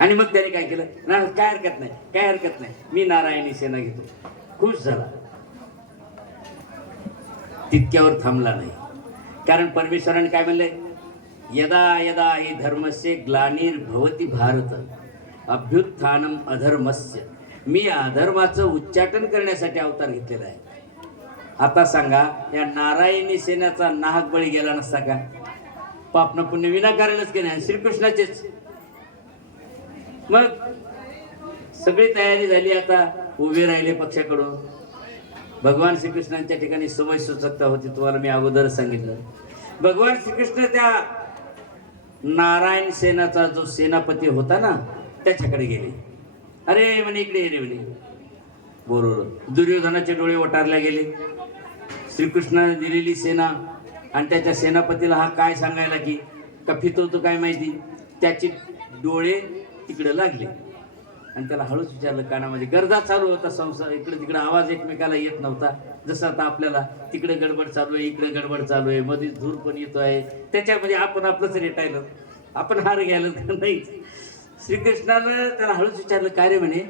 आणि मग त्याने काय केलं, ना काय हरकत नाही, काय हरकत नाही, मी नारायणी सेना घेतो. खुश झाला. तितक्यावर थांबला नाही, कारण परमेश्वराने काय म्हणलंय, यदा यदा हि धर्मस्य ग्लानिर्भवति भारत अभ्युत्थानम अधर्मस्य. मी अधर्माचं उच्चाटन करण्यासाठी अवतार घेतलेला आहे. आता सांगा, या नारायणी सेनेचा नाहक बळी गेला नसता का? पापन पुण्य विनाकारणच केले, श्रीकृष्णाचेच. मग सगळी तयारी झाली, आता उभे राहिले पक्षाकडून. भगवान श्रीकृष्णांच्या ठिकाणी समय सूचकता होती, तुम्हाला मी अगोदरच सांगितलं. भगवान श्रीकृष्ण त्या नारायण सेनाचा जो सेनापती होता ना त्याच्याकडे गेले. अरे म्हणे, इकडे ये रे म्हणे. बरोबर, दुर्योधनाचे डोळे वटारल्या गेले. श्रीकृष्णाने दिलेली सेना आणि त्याच्या सेनापतीला हा काय सांगायला की कफित होतो काय माहिती. त्याचे डोळे तिकडे लागले आणि त्याला हळूच विचारलं कानामध्ये. गर्दा चालू होता संसार, इकडे तिकडे आवाज एकमेकाला येत नव्हता. जसं आता आपल्याला तिकडे गडबड चालू आहे, इकडे गडबड चालू आहे, मध्ये धूर पण येतो आहे, त्याच्यामध्ये आपण आपलंच रेटायलं, आपण हार घ्यायला नाही. श्रीकृष्णानं त्याला हळूच विचारलं, काय रे म्हणे,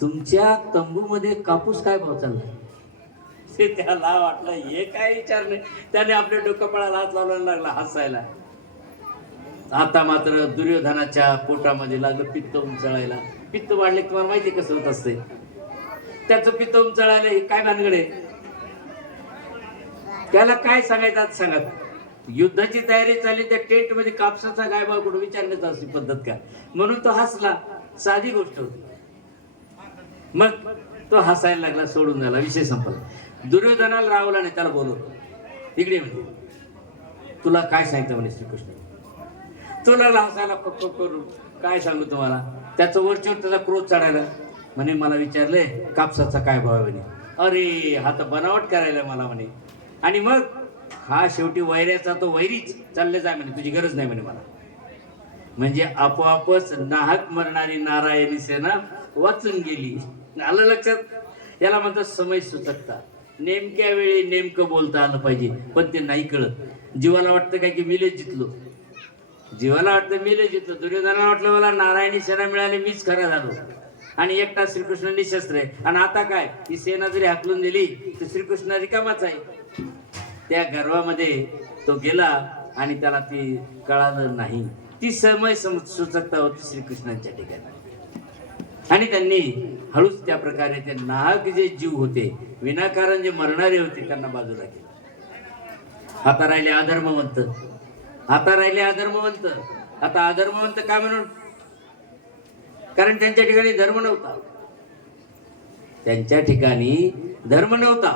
तुमच्या तंबूमध्ये कापूस काय भाव चाललाय? ते त्याला वाटलं हे काय विचारलं. त्याने आपल्या डोकंपळाला हात लावायला लागला, हसायला. आता मात्र दुर्योधनाच्या पोटामध्ये लागलं पित्त उंचळायला. पित्त वाढले तुम्हाला माहिती कसं होत असते, त्याचं पित्त उंचळायला. हे काय भानगडे, त्याला काय सांगायचं आज सांगा. युद्धाची तयारी चालली, त्या टेंट मध्ये कापसाचा गायबा कुठं विचारण्याचा अशी पद्धत का? म्हणून तो हसला, साधी गोष्ट होती. मग तो हसायला लागला, सोडून झाला, विषय संपला. दुर्योधनाला रावला नाही, त्याला बोलवलं, इकडे म्हणजे तुला काय सांगितलं म्हणे श्रीकृष्ण. तुला हसायला करून काय सांगू तुम्हाला. त्याचं वरच्यावर त्याचा क्रोध चढायला. म्हणे मला विचारले कापसाचा काय भाव आहे म्हणे. अरे हा तर बनावट करायला मला म्हणे. आणि मग हा शेवटी वैऱ्याचा तो वैरीच, चालले जाय म्हणे, तुझी गरज नाही म्हणे मला. म्हणजे आपोआपच नाहक मरणारी नारायणी सेना वाचून गेली. आलं लक्षात? याला म्हणतात समय सूचकता. नेमक्या वेळी नेमकं बोलता आलं पाहिजे, पण ते नाही कळत. जीवाला वाटतं काय की मीले जितलो, जीवाला वाटतं मीले जितलो. दुर्योधनाला वाटलं मला नारायणी सेना मिळाली, मीच खरा झालो आणि एकटा श्रीकृष्ण निशस्त्र आहे. आणि आता काय, ही सेना जरी हाकलून दिली तर श्रीकृष्ण रिकामाच आहे. त्या गर्वामध्ये तो गेला आणि त्याला ती कळालं नाही. ती समय सूचकता होती श्रीकृष्णांच्या ठिकाणी. आणि त्यांनी हळूच त्या प्रकारे ते नाहक जे जीव होते, विनाकारण जे मरणारे होते, त्यांना बाजूला केलं. आता राहिले अधर्मवंत, आता राहिले अधर्मवंत. आता अधर्मवंत का म्हणून? कारण त्यांच्या ठिकाणी धर्म नव्हता. त्यांच्या ठिकाणी धर्म नव्हता.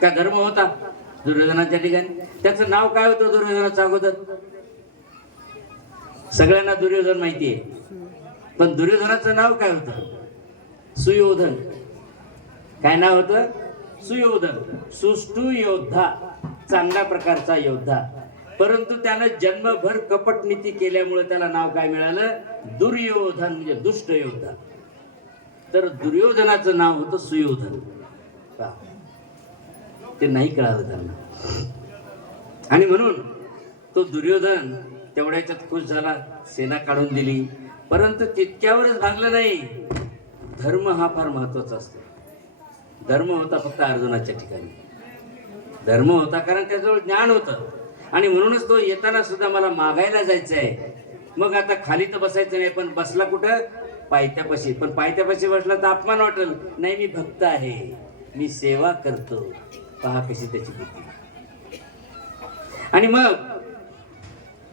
का धर्म होता दुर्योधनाच्या ठिकाणी? त्याचं नाव काय होतं दुर्योधनाचं अगोदर? सगळ्यांना दुर्योधन माहिती आहे, पण दुर्योधनाचं नाव काय होतं? सुयोधन. काय नाव होतं? सुयोधन. सुष्टू योद्धा, चांगल्या प्रकारचा योद्धा. परंतु त्यानं जन्मभर कपट नीती केल्यामुळे त्याला नाव काय मिळालं? दुर्योधन, म्हणजे दुष्ट योद्धा. तर दुर्योधनाचं नाव होतं सुयोधन. ते नाही कळालं त्यांना. आणि म्हणून तो दुर्योधन तेवढ्याच्यात खुश झाला, सेना काढून दिली. परंतु तितक्यावरच भागलं नाही. धर्म हा फार महत्वाचा असतो. धर्म होता फक्त अर्जुनाच्या ठिकाणी. धर्म होता कारण त्याजवळ ज्ञान होतं. आणि म्हणूनच तो येताना सुद्धा मला मागायला जायचं आहे. मग आता खाली तर बसायचं नाही, पण बसला कुठं? पायथ्यापाशी. पण पायथ्यापाशी बसला तर अपमान वाटेल. नाही, मी भक्त आहे, मी सेवा करतो. पहा कशी त्याची बुद्धी. आणि मग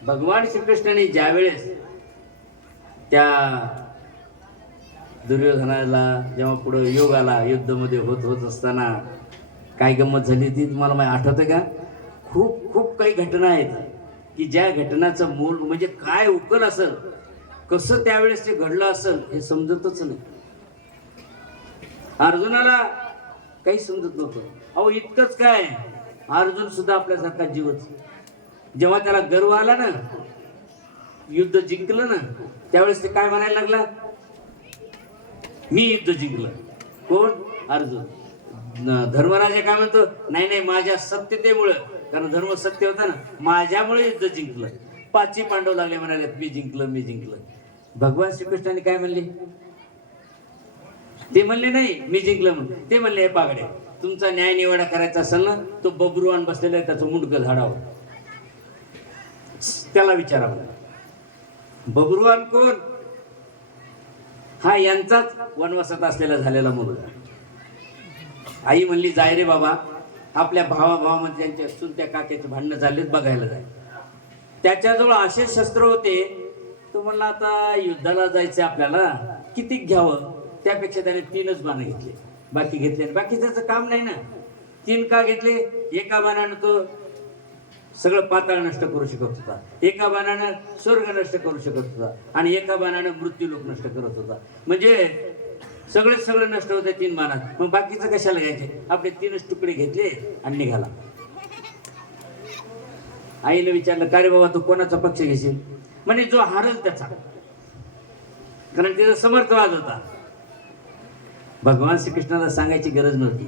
भगवान श्रीकृष्णाने ज्या वेळेस त्या दुर्योधनाला जेव्हा पुढे योग आला, युद्धामध्ये होत असताना काय गंमत झाली ती तुम्हाला माहिती आठवतं का? खूप खूप काही घटना आहेत की ज्या घटनाचं मूल म्हणजे काय उकल असेल, कसं त्यावेळेस ते घडलं असेल हे समजतच नाही. अर्जुनाला काही समजत नव्हतं. अहो इतकंच काय, अर्जुन सुद्धा आपल्यासारखा जीवच. जेव्हा त्याला गर्व आला ना, युद्ध जिंकलं ना, त्यावेळेस ते काय म्हणायला लागला, मी युद्ध जिंकलं. कोण? अर्जुन. धर्मराजा काय म्हणतो, नाही नाही माझ्या सत्यतेमुळे, कारण धर्म सत्य होता ना, माझ्यामुळे युद्ध जिंकलं. पाचही पांडव लागले म्हणाले मी जिंकलं मी जिंकलं. भगवान श्रीकृष्णाने काय म्हणले, ते म्हणले नाही मी जिंकलं म्हणून, ते म्हणले हे पागडे, तुमचा न्याय निवाडा करायचा असेल ना, तो बब्रुवान बसलेला आहे त्याचं मुंडकं झाडावर, त्याला विचारा. बब्रुवान कोण? हा यांचाच वनवासात असलेला झालेला मुलगा. आई म्हणली जाय रे बाबा, आपल्या भावामध्ये त्यांच्या चुलत्या काक्याचे भांडणं झालेत, बघायला जाय. त्याच्याजवळ असे शस्त्र होते, तो म्हणला आता युद्धाला जायचं आपल्याला, किती घ्यावं, त्यापेक्षा त्याने 3च बाणं घेतले, बाकी घेतले. बाकी त्याचं काम नाही ना. 3 का घेतले? एका बाणानं तो सगळं पाताळ नष्ट करू शकत होता, एका बाणानं स्वर्ग नष्ट करू शकत होता, आणि एका बाणानं मृत्यू लोक नष्ट करत होता. म्हणजे सगळं नष्ट होते 3 बाणात. मग बाकीचं कशाला घ्यायचे? आपले 3च तुकडे घेतले आणि निघाला. आईला विचारलं का रे बाबा तू कोणाचा पक्ष घेशील? म्हणजे जो हारल त्याचा, कारण त्याचा समर्थवाद होता. भगवान श्रीकृष्णाला सांगायची गरज नव्हती.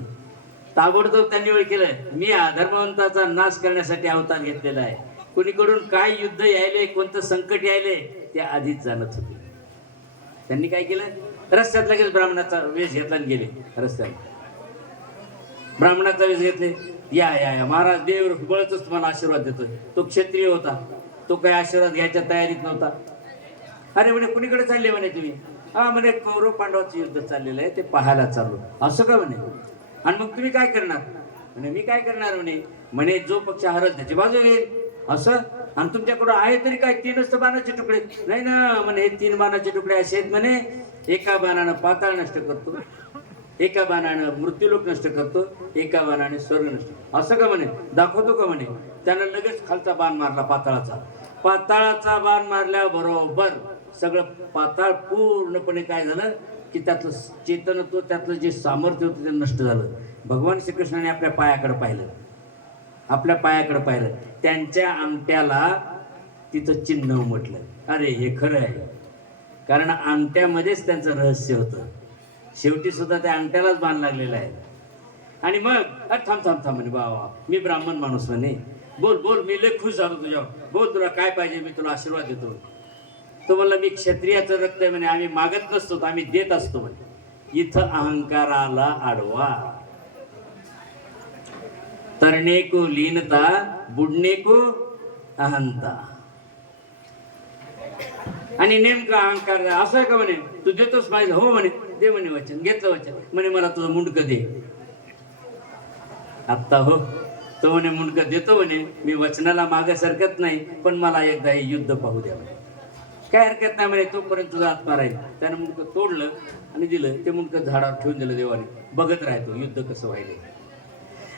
ताबडतोब त्यांनी वेळ केलं, मी अधर्मवंताचा नाश करण्यासाठी अवतार घेतलेला आहे. कुणीकडून काय युद्ध यायले, कोणतं संकट यायले ते आधीच जाणत होते. त्यांनी काय केलं, रस्त्यात लगेच ब्राह्मणाचा वेश घेतला आणि गेले रस्त्यात. ब्राह्मणाचा वेश घेतले, या या या महाराज देव बळच तुम्हाला आशीर्वाद देतोय. तो क्षत्रिय होता, तो काही आशीर्वाद घ्यायच्या तयारीत नव्हता. अरे म्हणे कुणीकडे चालले म्हणे तुम्ही? हा म्हणे कौरव पांडवाचं युद्ध चाललेलं आहे, ते पाहायला चाललो. असं का म्हणे? आणि मग तुम्ही काय करणार? म्हणे मी काय करणार म्हणे जो पक्ष हरल त्याची बाजू घेईल. असं? आणि तुमच्याकडं आहे तरी काय 3च बाणाचे तुकडे? नाही ना म्हणे, हे 3 बाणाचे तुकडे असे आहेत म्हणे, एका बाणानं पाताळ नष्ट करतो, एका बाणानं मृत्यूलोक नष्ट करतो, एका बाणाने स्वर्ग नष्ट. असं का म्हणे? दाखवतो का म्हणे? त्यानं लगेच खालचा बाण मारला पाताळाचा. पाताळाचा बाण मारल्याबरोबर सगळं पाताळ पूर्णपणे काय झालं की त्यातलं चेतनत्व, त्यातलं जे सामर्थ्य होतं ते नष्ट झालं. भगवान श्रीकृष्णाने आपल्या पायाकडे पाहिलं, आपल्या पायाकडे पाहिलं, त्यांच्या अंगठ्याला तिथं चिन्ह उमटलं. अरे हे खरं आहे, कारण अंगठ्यामध्येच त्यांचं रहस्य होतं. शेवटी सुद्धा त्या अंगठ्यालाच बाण लागलेला आहे. आणि मग थांब म्हणे, बाबा मी ब्राह्मण माणूस म्हणे, बोल बोल, मी लय खुश झालो तुझ्यावर, बोल तुला काय पाहिजे, मी तुला आशीर्वाद देतो. तो म्हणला मी क्षत्रियाचं रक्त आहे म्हणे, आम्ही मागत नसतो, आम्ही देत असतो म्हणे. इथं अहंकाराला आडवा. तरणे को लीनता, बुडणे को अहंता. आणि नेमका अहंकार असं आहे का म्हणे, तू देतोस माझं? हो म्हणे, दे म्हणे वचन. घेतलं वचन. म्हणे मला तुझं मुंडकं दे आत्ता. हो, तो म्हणे मुंडकं देतो म्हणे, मी वचनाला मागे सरकत नाही, पण मला एकदा हे युद्ध पाहू द्या म्हणे. काय हरकत नाही म्हणे, तोपर्यंत तुझा आत्मा राहील. त्यानं मुंडकं तोडलं आणि दिलं. ते मुंडकं झाडावर ठेवून दिलं देवाने. बघत राहतो युद्ध कसं व्हायले.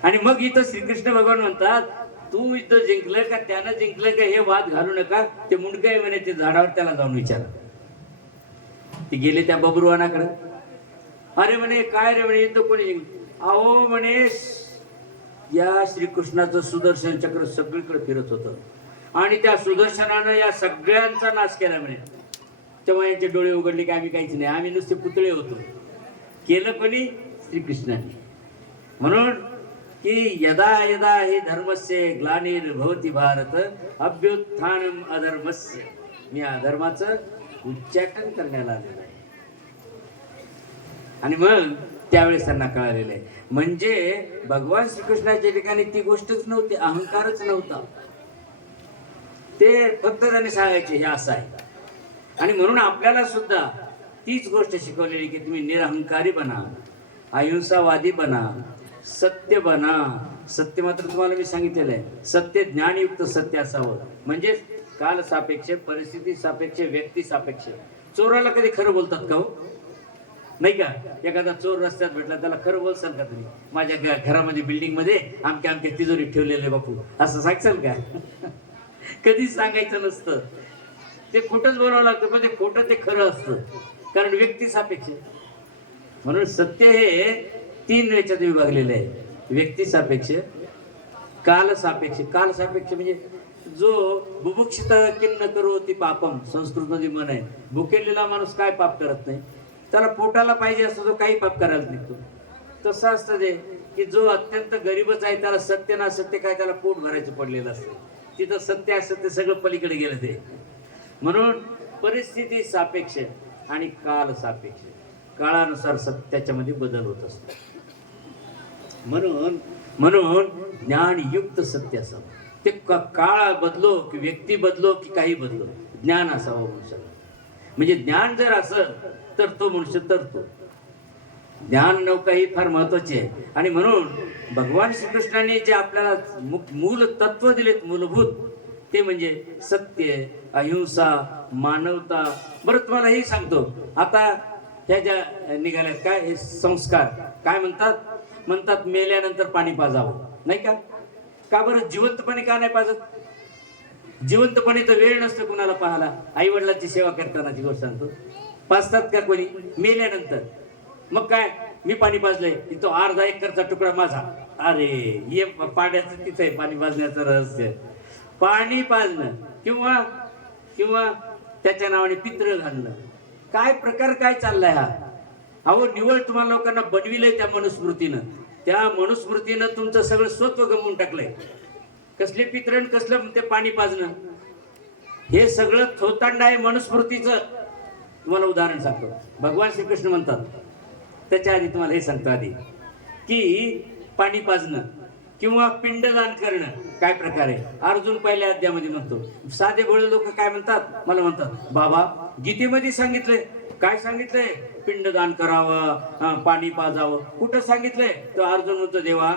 आणि मग इथं श्रीकृष्ण भगवान म्हणतात, तू युद्ध जिंकलं का त्यानं जिंकलं का हे वाद घालू नका. ते मुंडकं आहे म्हणे, ते झाडावर, त्याला जाऊन विचारा. ते गेले त्या बब्रुवानाकडे. अरे म्हणे काय रे म्हणे, युद्ध कोणी जिंकलं? अहो म्हणे या श्रीकृष्णाचं सुदर्शन चक्र सगळीकडे फिरत होतं आणि त्या सुदर्शनानं या सगळ्यांचा नाश केला म्हणे. तेव्हा यांचे डोळे उघडले की आम्ही काहीच नाही, आम्ही नुसते पुतळे होतो. केलं कोणी? श्रीकृष्णाने. म्हणून की यदा यदा हि धर्मस्य ग्लानिर्भवति भारत अभ्युत्थानम अधर्मस्य. मी अधर्माचं उच्चाटन करण्याला आलेलं आहे. आणि मग त्यावेळेस त्यांना कळालेलं आहे. म्हणजे भगवान श्रीकृष्णाच्या ठिकाणी ती गोष्टच नव्हती, अहंकारच नव्हता. ते फक्त त्याने सांगायचे हे असं आहे. आणि म्हणून आपल्याला सुद्धा तीच गोष्ट शिकवलेली की तुम्ही निरहंकारी बना, अहिंसावादी बना, सत्य बना. सत्य मात्र तुम्हाला मी सांगितलेलं आहे, सत्य ज्ञानयुक्त सत्य असावं. म्हणजे काल सापेक्ष, परिस्थिती सापेक्ष, व्यक्ती सापेक्ष. चोराला कधी खरं बोलतात का हो? नाही का? एखादा चोर रस्त्यात भेटला त्याला खरं बोलसाल का तुम्ही? माझ्या घरामध्ये बिल्डिंग मध्ये आमच्या आमच्या तिजोरीत ठेवलेले बापू, असं सांगसाल का? कधीच सांगायचं नसतं. ते खोटंच बोलावं लागतं, पण ते खोटं ते खरं असतं, कारण व्यक्ती सापेक्ष. म्हणून सत्य हे 3 याच्यात विभागलेलं आहे: व्यक्ती सापेक्ष, काल सापेक्ष. काल सापेक्ष म्हणजे जो बुभुक्षित किन्न करोति पापम, संस्कृतमध्ये म्हण आहे, भुकेलेला माणूस काय पाप करत नाही, त्याला पोटाला पाहिजे असतो तो काही पाप करायला निघतो. तसं असतं ते की जो अत्यंत गरीबच आहे त्याला सत्य ना सत्य काय, त्याला पोट भरायचं पडलेलं असतं. तिथं सत्य असतं ते सगळं पलीकडे गेलं ते. म्हणून परिस्थिती सापेक्ष आणि काल सापेक्ष, काळानुसार सत्याच्यामध्ये बदल होत असतो. म्हणून म्हणून ज्ञानयुक्त सत्य असावं. ते काळ बदलो की व्यक्ती बदलो की काही बदलो, ज्ञान असावं मनुष्याला. म्हणजे ज्ञान जर असेल तर तो मनुष्य तरतो. ज्ञान नौका ही फार महत्वाची आहे. आणि म्हणून भगवान श्रीकृष्णाने जे आपल्याला मूल तत्व दिलेत, मूलभूत, ते म्हणजे सत्य, अहिंसा, मानवता. बरं तुम्हाला हे सांगतो, आता ह्या ज्या निघाल्यात काय हे संस्कार काय म्हणतात? म्हणतात मेल्यानंतर पाणी पाजावं, नाही का? का बरं जिवंतपणे का नाही पाजत? जिवंतपणे तर वेळ नसतो कुणाला पाहायला. आई वडिलांची सेवा करतानाची गोष्ट सांगतो, पाजतात का कोणी? मेल्यानंतर. मग काय, मी पाणी पाजलंय, तिथं अर्धा एकरचा तुकडा माझा. अरे ये पाण्याचं तिथं आहे पाणी पाजण्याचं रहस्य. पाणी पाजणं किंवा किंवा त्याच्या नावाने पित्र घालणं, काय प्रकार काय चाललाय हा? अहो निवळ तुम्हाला लोकांना बनविलंय त्या मनुस्मृतीनं. त्या मनुस्मृतीनं तुमचं सगळं स्वत्व गमवून टाकलंय. कसले पितरण, कसलं ते पाणी पाजणं, हे सगळं थोतांड आहे मनुस्मृतीचं. तुम्हाला उदाहरण सांगतो. भगवान श्रीकृष्ण म्हणतात, त्याच्या आधी तुम्हाला हे सांगतो आधी, की पाणी पाजणं किंवा पिंडदान करणं काय प्रकार आहे. अर्जुन पहिल्या अध्यायामध्ये म्हणतो. साधे भोळे लोक काय म्हणतात, मला म्हणतात, बाबा गीतेमध्ये सांगितलंय. काय सांगितलंय? पिंडदान करावं, पाणी पाजावं. कुठं सांगितलंय? तर अर्जुन म्हणतो, देवा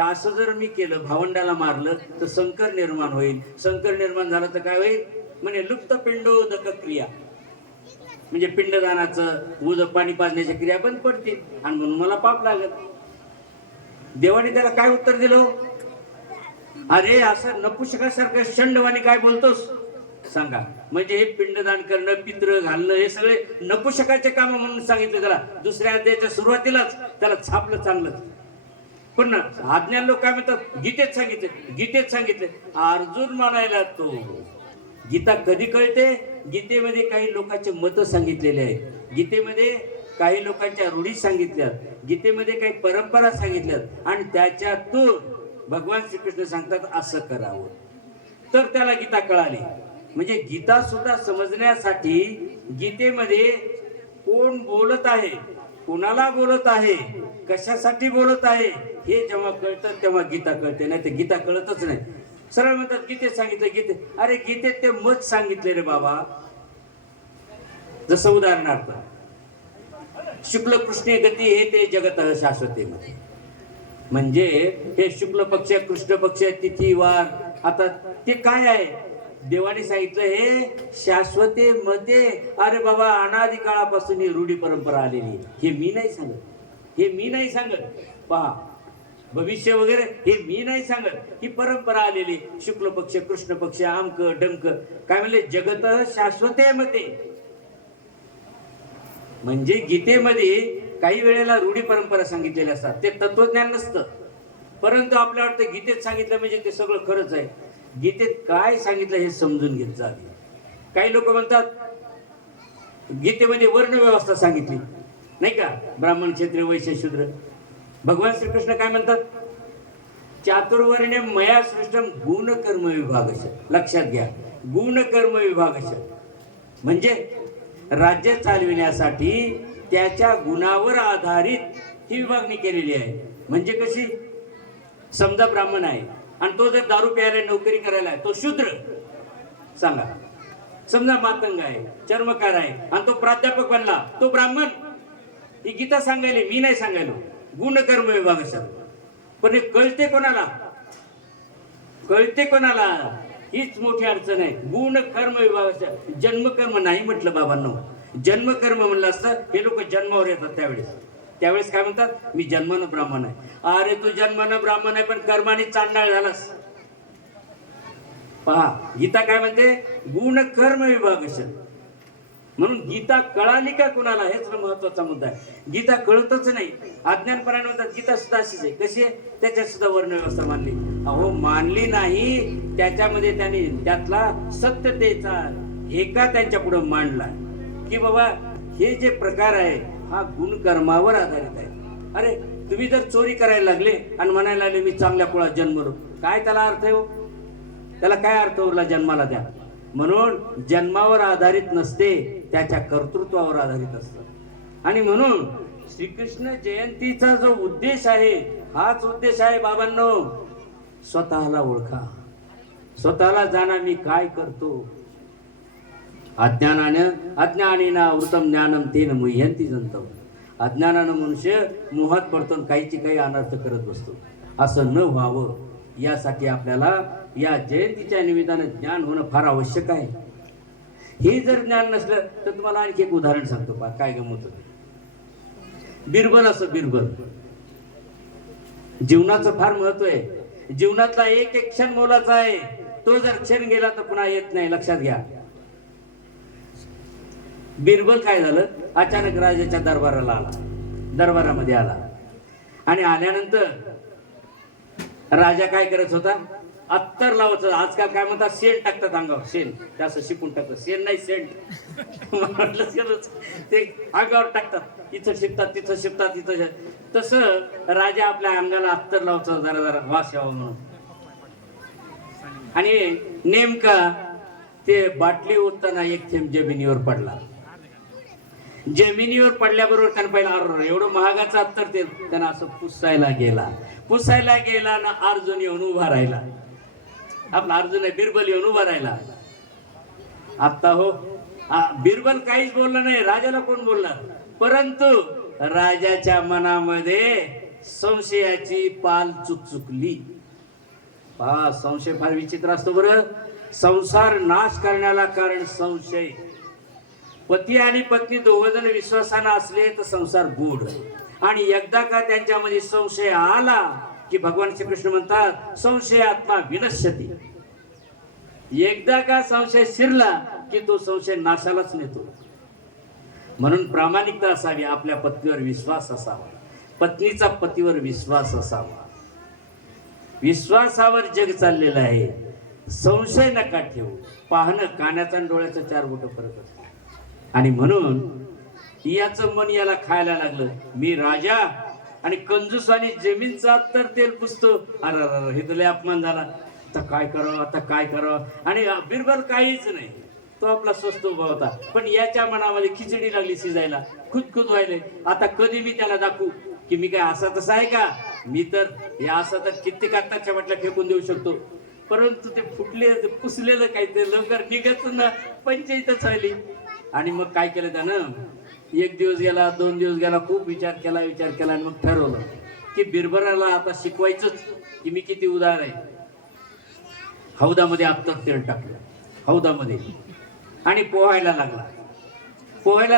असं जर मी केलं, भावंडाला मारलं तर संकर निर्माण होईल. संकर निर्माण झालं तर काय होईल? म्हणे लुप्त पिंडोदक क्रिया, म्हणजे पिंडदानाचं पाणी पाजण्याच्या क्रिया बंद पडतील आणि म्हणून मला पाप लागत. देवाने त्याला काय उत्तर दिलं? अरे असं नपुसकासारखं शंडवाणी काय बोलतोस सांगा. म्हणजे हे पिंडदान करणं, पित्र घालणं, हे सगळे नपुसकाचे काम म्हणून सांगितलं त्याला. दुसऱ्या अध्यायाच्या सुरुवातीलाच त्याला छापलं चांगलं. पण अज्ञान लोक काय म्हणतात, गीतेत सांगितले, गीतेत सांगितले. अर्जुन म्हणायला तो गीता कधी कळते? गीतेमध्ये काही लोकांचे मत सांगितलेले आहेत, गीतेमध्ये काही लोकांच्या रूढी सांगितल्यात, गीतेमध्ये काही परंपरा सांगितल्यात, आणि त्याच्यातून भगवान श्रीकृष्ण सांगतात असं करावं, तर त्याला गीता कळाली. म्हणजे गीता सुद्धा समजण्यासाठी गीतेमध्ये कोण बोलत आहे, कोणाला बोलत आहे, कशासाठी बोलत आहे, हे जेव्हा कळतं तेव्हा गीता कळते. नाही तर गीता कळतच नाही. सरळ म्हणतात गीतेत सांगितलं, गीतेत. अरे गीतेत ते मत सांगितले रे बाबा. जसं उदाहरणार्थ शुक्ल कृष्ण गती हे ते जगत शाश्वते, म्हणजे हे शुक्ल पक्ष, कृष्ण पक्ष, तिथी वार, आता ते काय आहे? देवाने सांगितलं हे शाश्वते मध्ये. अरे बाबा अनादी काळापासून ही रूढी परंपरा आलेली, हे मी नाही सांगत, हे मी नाही सांगत. पहा भविष्य वगैरे हे मी नाही सांगत, ही परंपरा आलेली. शुक्ल पक्ष, कृष्ण पक्ष, आमक डमक, काय म्हणले? जगत शाश्वते मध्ये. म्हणजे गीतेमध्ये काही वेळेला रूढी परंपरा सांगितलेल्या असतात, ते तत्वज्ञान नसतं. परंतु आपल्या वाटतं गीतेत सांगितलं म्हणजे ते सगळं खरंच आहे. गीतेत काय सांगितलं हे समजून घेत जा. काही लोक म्हणतात गीतेमध्ये वर्ण व्यवस्था सांगितली, नाही का? ब्राह्मण, क्षत्रिय, वैश्य, शूद्र. भगवान श्रीकृष्ण काय म्हणतात? चातुर्वर्ण्य मया सृष्टम गुण कर्म विभागश. लक्षात घ्या, गुण कर्म विभागश म्हणजे राज्य चालविण्यासाठी त्याच्या गुणावर आधारित ही विभागणी केलेली आहे. म्हणजे कशी? समजा ब्राह्मण आहे आणि तो जर दारू प्यायला, नोकरी करायला आहे, तो शूद्र. सांगा. समजा मातंग आहे, चर्मकार आहे आणि तो प्राध्यापक बनला, तो ब्राह्मण. ही गीता सांगायला, मी नाही सांगायलो. गुणकर्म विभाग. पण हे कळते कोणाला? कळते कोणाला? हीच मोठी अडचण आहे. गुण कर्म विभागाच्या जन्मकर्म नाही म्हटलं बाबांनो. जन्मकर्म म्हणलं असतं हे लोक जन्मावर येतात त्यावेळेस काय म्हणतात, मी जन्मानं ब्राह्मण आहे. अरे तू जन्मानं ब्राह्मण आहे पण कर्माने चांडाळ झालास. पहा गीता काय म्हणते, गुण कर्म विभागश. म्हणून गीता कळाली का कुणाला, हेच महत्वाचा मुद्दा आहे. गीता कळतच नाही. अज्ञानपरायण म्हणतात गीता सुद्धा अशीच आहे. कशी आहे? त्याच्यात सुद्धा वर्ण व्यवस्था मानली. अहो मानली नाही, त्याच्यामध्ये त्यांनी त्यातला सत्यतेचा एका त्यांच्या पुढे मांडला की बाबा हे जे प्रकार आहे हा गुणकर्मावर आधारित आहे. अरे तुम्ही जर चोरी करायला लागले आणि म्हणायला लागले मी चांगल्या कुळात जन्मलो, काय त्याला अर्थ आहे हो? त्याला काय अर्थ उरला जन्माला द्या? म्हणून जन्मावर आधारित नसते, त्याच्या कर्तृत्वावर आधारित असतं. आणि म्हणून श्रीकृष्ण जयंतीचा जो उद्देश आहे हाच उद्देश आहे बाबांनो. स्वतःला ओळखा, स्वतःला जाणा मी काय करतो. अज्ञानेन वृतम ज्ञानम तेन मुह्यंती जंतव. अज्ञानानं मनुष्य मोहात पडतो, काहीची काही अनर्थ करत बसतो. असं न व्हावं यासाठी आपल्याला या जयंतीच्या निमित्तानं ज्ञान होणं फार आवश्यक आहे. हे जर ज्ञान नसलं तर तुम्हाला आणखी एक उदाहरण सांगतो पहा काय गमत होतं. बिरबल असं बिरबल, जीवनाचं फार महत्व आहे. जीवनातला एक एक क्षण मोलाचा आहे. तो जर क्षण गेला तर पुन्हा येत नाही, लक्षात घ्या. बिरबल काय झालं, अचानक राजाच्या दरबारामध्ये आला आणि आल्यानंतर राजा काय करत होता, अत्तर लावत होता. आजकाल काय म्हणतात शेण टाकतात अंगावर, शेण त्याचं शिकून टाकतात. शेण नाही सेंट ते अंगावर टाकतात, इथं शिपतात तिथं शिपतात इथं. तसं राजा आपल्या अंगाला अत्तर लावतो जरा जरा वास यावा म्हणून. आणि नेमका ते बाटली ओतताना एक थेंब जमिनीवर पडला. जमिनीवर पडल्याबरोबर त्यानं पहिला एवढं महागाचं अत्तर ते त्यानं असं पुसायला गेला ना अर्जुन येऊन उभा राहिला. आपला अर्जुन आहे, बिरबल येऊन उभा राहिला. आता हो बिरबल काहीच बोलला नाही, राजाला कोण बोलला, परंतु राजाच्या मनामध्ये संशयाची पाल चुकचुकली. पहा संशय फार विचित्र असतो बरं. संसार नाश करण्याला कारण संशय. पती आणि पत्नी दोघ जण विश्वासानं असले तर संसार गोड. आणि एकदा का त्यांच्यामध्ये संशय आला की भगवान श्रीकृष्ण म्हणतात संशय आत्मा विनश्यती. एकदा का संशय शिरला की तो संशय नाशालाच नेतो. म्हणून प्रामाणिकता असावी, आपल्या पत्नीवर विश्वास असावा, पत्नीचा पतीवर विश्वास असावा. विश्वासावर जग चाललेलं आहे. संशय नका ठेवू. पाहणं कानाचा आणि डोळ्याचा 4 बोट फरक असतो. आणि म्हणून याचं मन याला खायला लागलं. मी राजा आणि कंजूस आणि जमीनचा तर तेल पुसतो. अरे हे तुला अपमान झाला, आता काय करावं. आणि बिरबल काहीच नाही, तो आपला स्वस्त उभा होता. पण याच्या मनामध्ये खिचडी लागली शिजायला, खुदखुद व्हायले. आता कधी मी त्याला दाखवू की मी काय असा तसा आहे का? मी तर या असं तर कित्येक आत्ताच्या म्हटलं फेकून देऊ शकतो. परंतु ते फुटले पुसलेलं काही ते लवकर निघत ना, पंचायतच आली. आणि मग काय केलं त्यानं, 1 दिवस गेला, 2 दिवस गेला, खूप विचार केला आणि मग ठरवलं की बिरबलाला आता शिकवायचंच की मी किती उदार आहे. हौदामध्ये अत्तर तेल टाकलं हौदामध्ये आणि पोहायला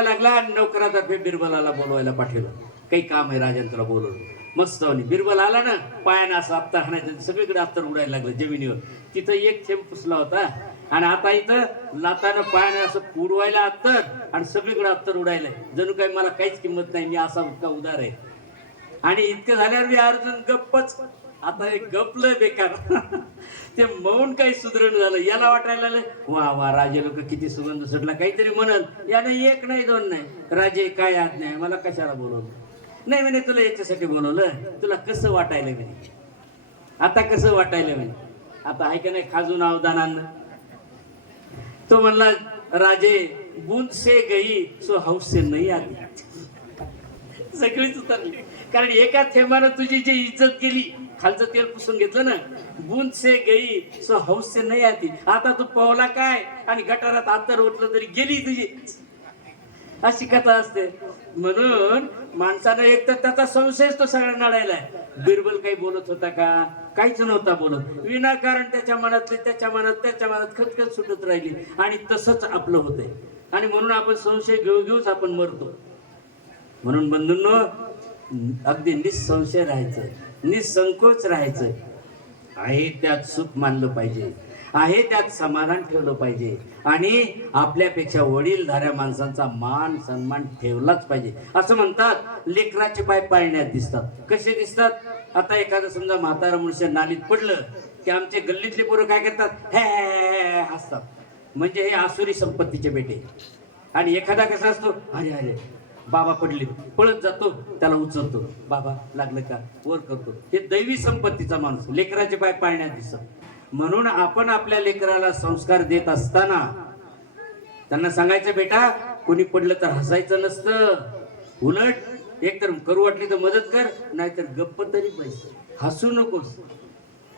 लागला आणि नोकरातर्फे बिरबलाला बोलवायला पाठवलं. काही काम आहे राजाने तुला बोलवलं. मस्त बिरबल आला ना, पायानं असं अत्तर हाणायचं, सगळीकडे अत्तर उडायला लागलं जमिनीवर. तिथं एक थेंब पुसला होता आणि आता इथं लातानं पायानं असं उडवायला अत्तर आणि सगळीकडे अत्तर उडायलंय. जणू काही मला काहीच किंमत नाही, मी असा इतका उदार आहे. आणि इतकं झाल्यावर मी अर्जुन गप्पच. आता हे गपलं बेकार. ते मौन काही सुधरण झालं. याला वाटायला लागलं वा राजे लोक किती सुगंध सुटला, काहीतरी म्हणल. याने 1 नाही 2 नाही, राजे काय आज्ञा आहे, मला कशाला बोलवलं? नाही म्हणे तुला याच्यासाठी बोलवलं, तुला कसं वाटायला म्हणे, आता कसं वाटायला म्हणे. आता आहे का नाही खाजून अवदानानं. तो म्हणला राजे बूंद से गई सो हौस से नहीं आती. सगळीच उतरली, कारण एका थेंबानं तुझी जी इज्जत गेली, खालचं तेल पुसून घेतलं ना. बूंद से गई सो हौस से नहीं आती. आता तू पोहला काय आणि गटारात अत्तर ओतलं तरी गेली तुझी. अशी कथा असते. म्हणून माणसानं एक तर त्याचा संशयच तो सगळा नडायलाय. बिरबल काही बोलत होता का? काहीच नव्हता बोलत. विनाकारण त्याच्या मनात खचखच सुटत राहिली आणि तसंच आपलं होतंय. आणि म्हणून आपण संशय घेऊच आपण मरतो. म्हणून बंधूंनो, अगदी निसंशय राहायचं, निसंकोच राहायचं. आहे त्यात सुख मानलं पाहिजे, आहे त्यात समाधान ठेवलं पाहिजे आणि आपल्यापेक्षा वडीलधाऱ्या माणसांचा मान सन्मान ठेवलाच पाहिजे. असं म्हणतात लेकराचे पाय पाळण्यात दिसतात. कसे दिसतात? आता एखादं समजा म्हातारा मनुष्य नालीत पडलं की आमचे गल्लीतले पोरं काय करतात? हे हसतात. म्हणजे हे आसुरी संपत्तीचे बेटे. आणि एखादा कसा असतो? अरे अरे बाबा पडले, पळत जातो, त्याला उचलतो. बाबा लागलं का? वर करतो. हे दैवी संपत्तीचा माणूस. लेकराचे पाय पाळण्यात दिसत. म्हणून आपण आपल्या लेकराला संस्कार देत असताना त्यांना सांगायचं, बेटा कोणी पडलं तर हसायचं नसतं. उलट एकतर करू वाटली तर मदत कर, नाहीतर गप्प तरी पैसे, हसू नकोस.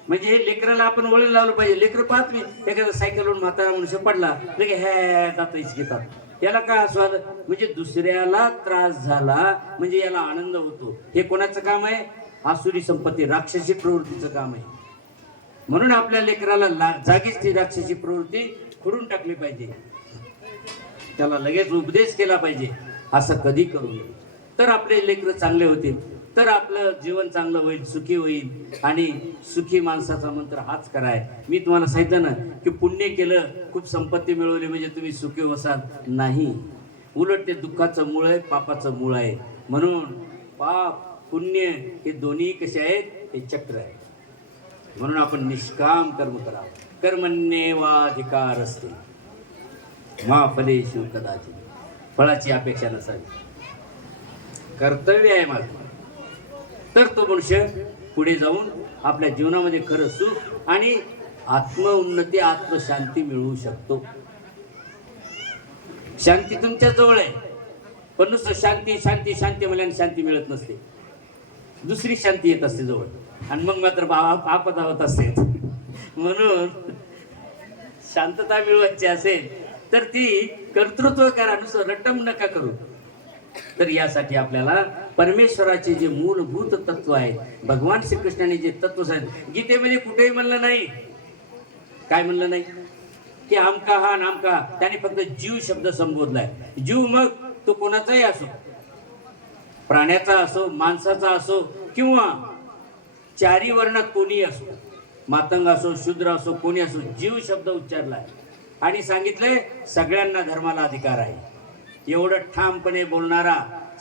म्हणजे हे लेकराला आपण वळण लावलं पाहिजे. लेकर पाहत मी एखादा सायकलवरून म्हातारा मनुष्य पडला लगे हे जात घेतात. याला काय हसू आलं? म्हणजे दुसऱ्याला त्रास झाला म्हणजे याला आनंद होतो. हे कोणाचं काम आहे? आसुरी संपत्ती, राक्षसी प्रवृत्तीचं काम आहे. म्हणून आपल्या लेकराला जागीच ती राक्षसी प्रवृत्ती खोडून टाकली पाहिजे. त्याला लगेच उपदेश केला पाहिजे. असं कधी करू नये. तर आपले लेकर चांगले होतील, तर आपलं जीवन चांगलं होईल, सुखी होईल. आणि सुखी माणसाचा मंत्र हाच कराय. मी तुम्हाला सांगितलं ना की पुण्य केलं, खूप संपत्ती मिळवली म्हणजे तुम्ही सुखी होसाल नाही. उलट ते दुःखाचं मूळ आहे, पापाचं मूळ आहे. म्हणून पाप पुण्य हे दोन्ही कसे आहेत? हे चक्र आहे. म्हणून आपण निष्काम कर्म करावं. कर्मण्येवाधिकार असते मा फलेषु कदाचित. फळाची अपेक्षा नसावी. कर्तव्य आहे माझं. तर तो मनुष्य पुढे जाऊन आपल्या जीवनामध्ये खरं सुख आणि आत्मउन्नती, आत्मशांती मिळवू शकतो. शांती तुमच्या जवळ आहे, पण नुसतं शांती शांती शांती म्हणल्याने शांती मिळत नसते. दुसरी शांती येत असते जवळ आणि मग मात्र आपदा होत असते. म्हणून शांतता मिळवायची असेल तर ती कर्तृत्व करा, नुसतं रट्टम नका करू. तर यासाठी आपल्याला परमेश्वराचे जे मूलभूत तत्व आहेत, भगवान श्रीकृष्णाने जे तत्व सांगितले, गीतेमध्ये कुठेही म्हणलं नाही. काय म्हणलं नाही? की आमका हा नामका. त्याने फक्त जीव शब्द संबोधलाय. जीव मग तो कोणाचाही असो, प्राण्याचा असो, माणसाचा असो किंवा चारी वर्णात कोणी असो, मातंग असो, शूद्र असो, कोणी असो, जीव शब्द उच्चारलाय आणि सांगितलंय सगळ्यांना धर्माला अधिकार आहे. एवढं ठामपणे बोलणारा,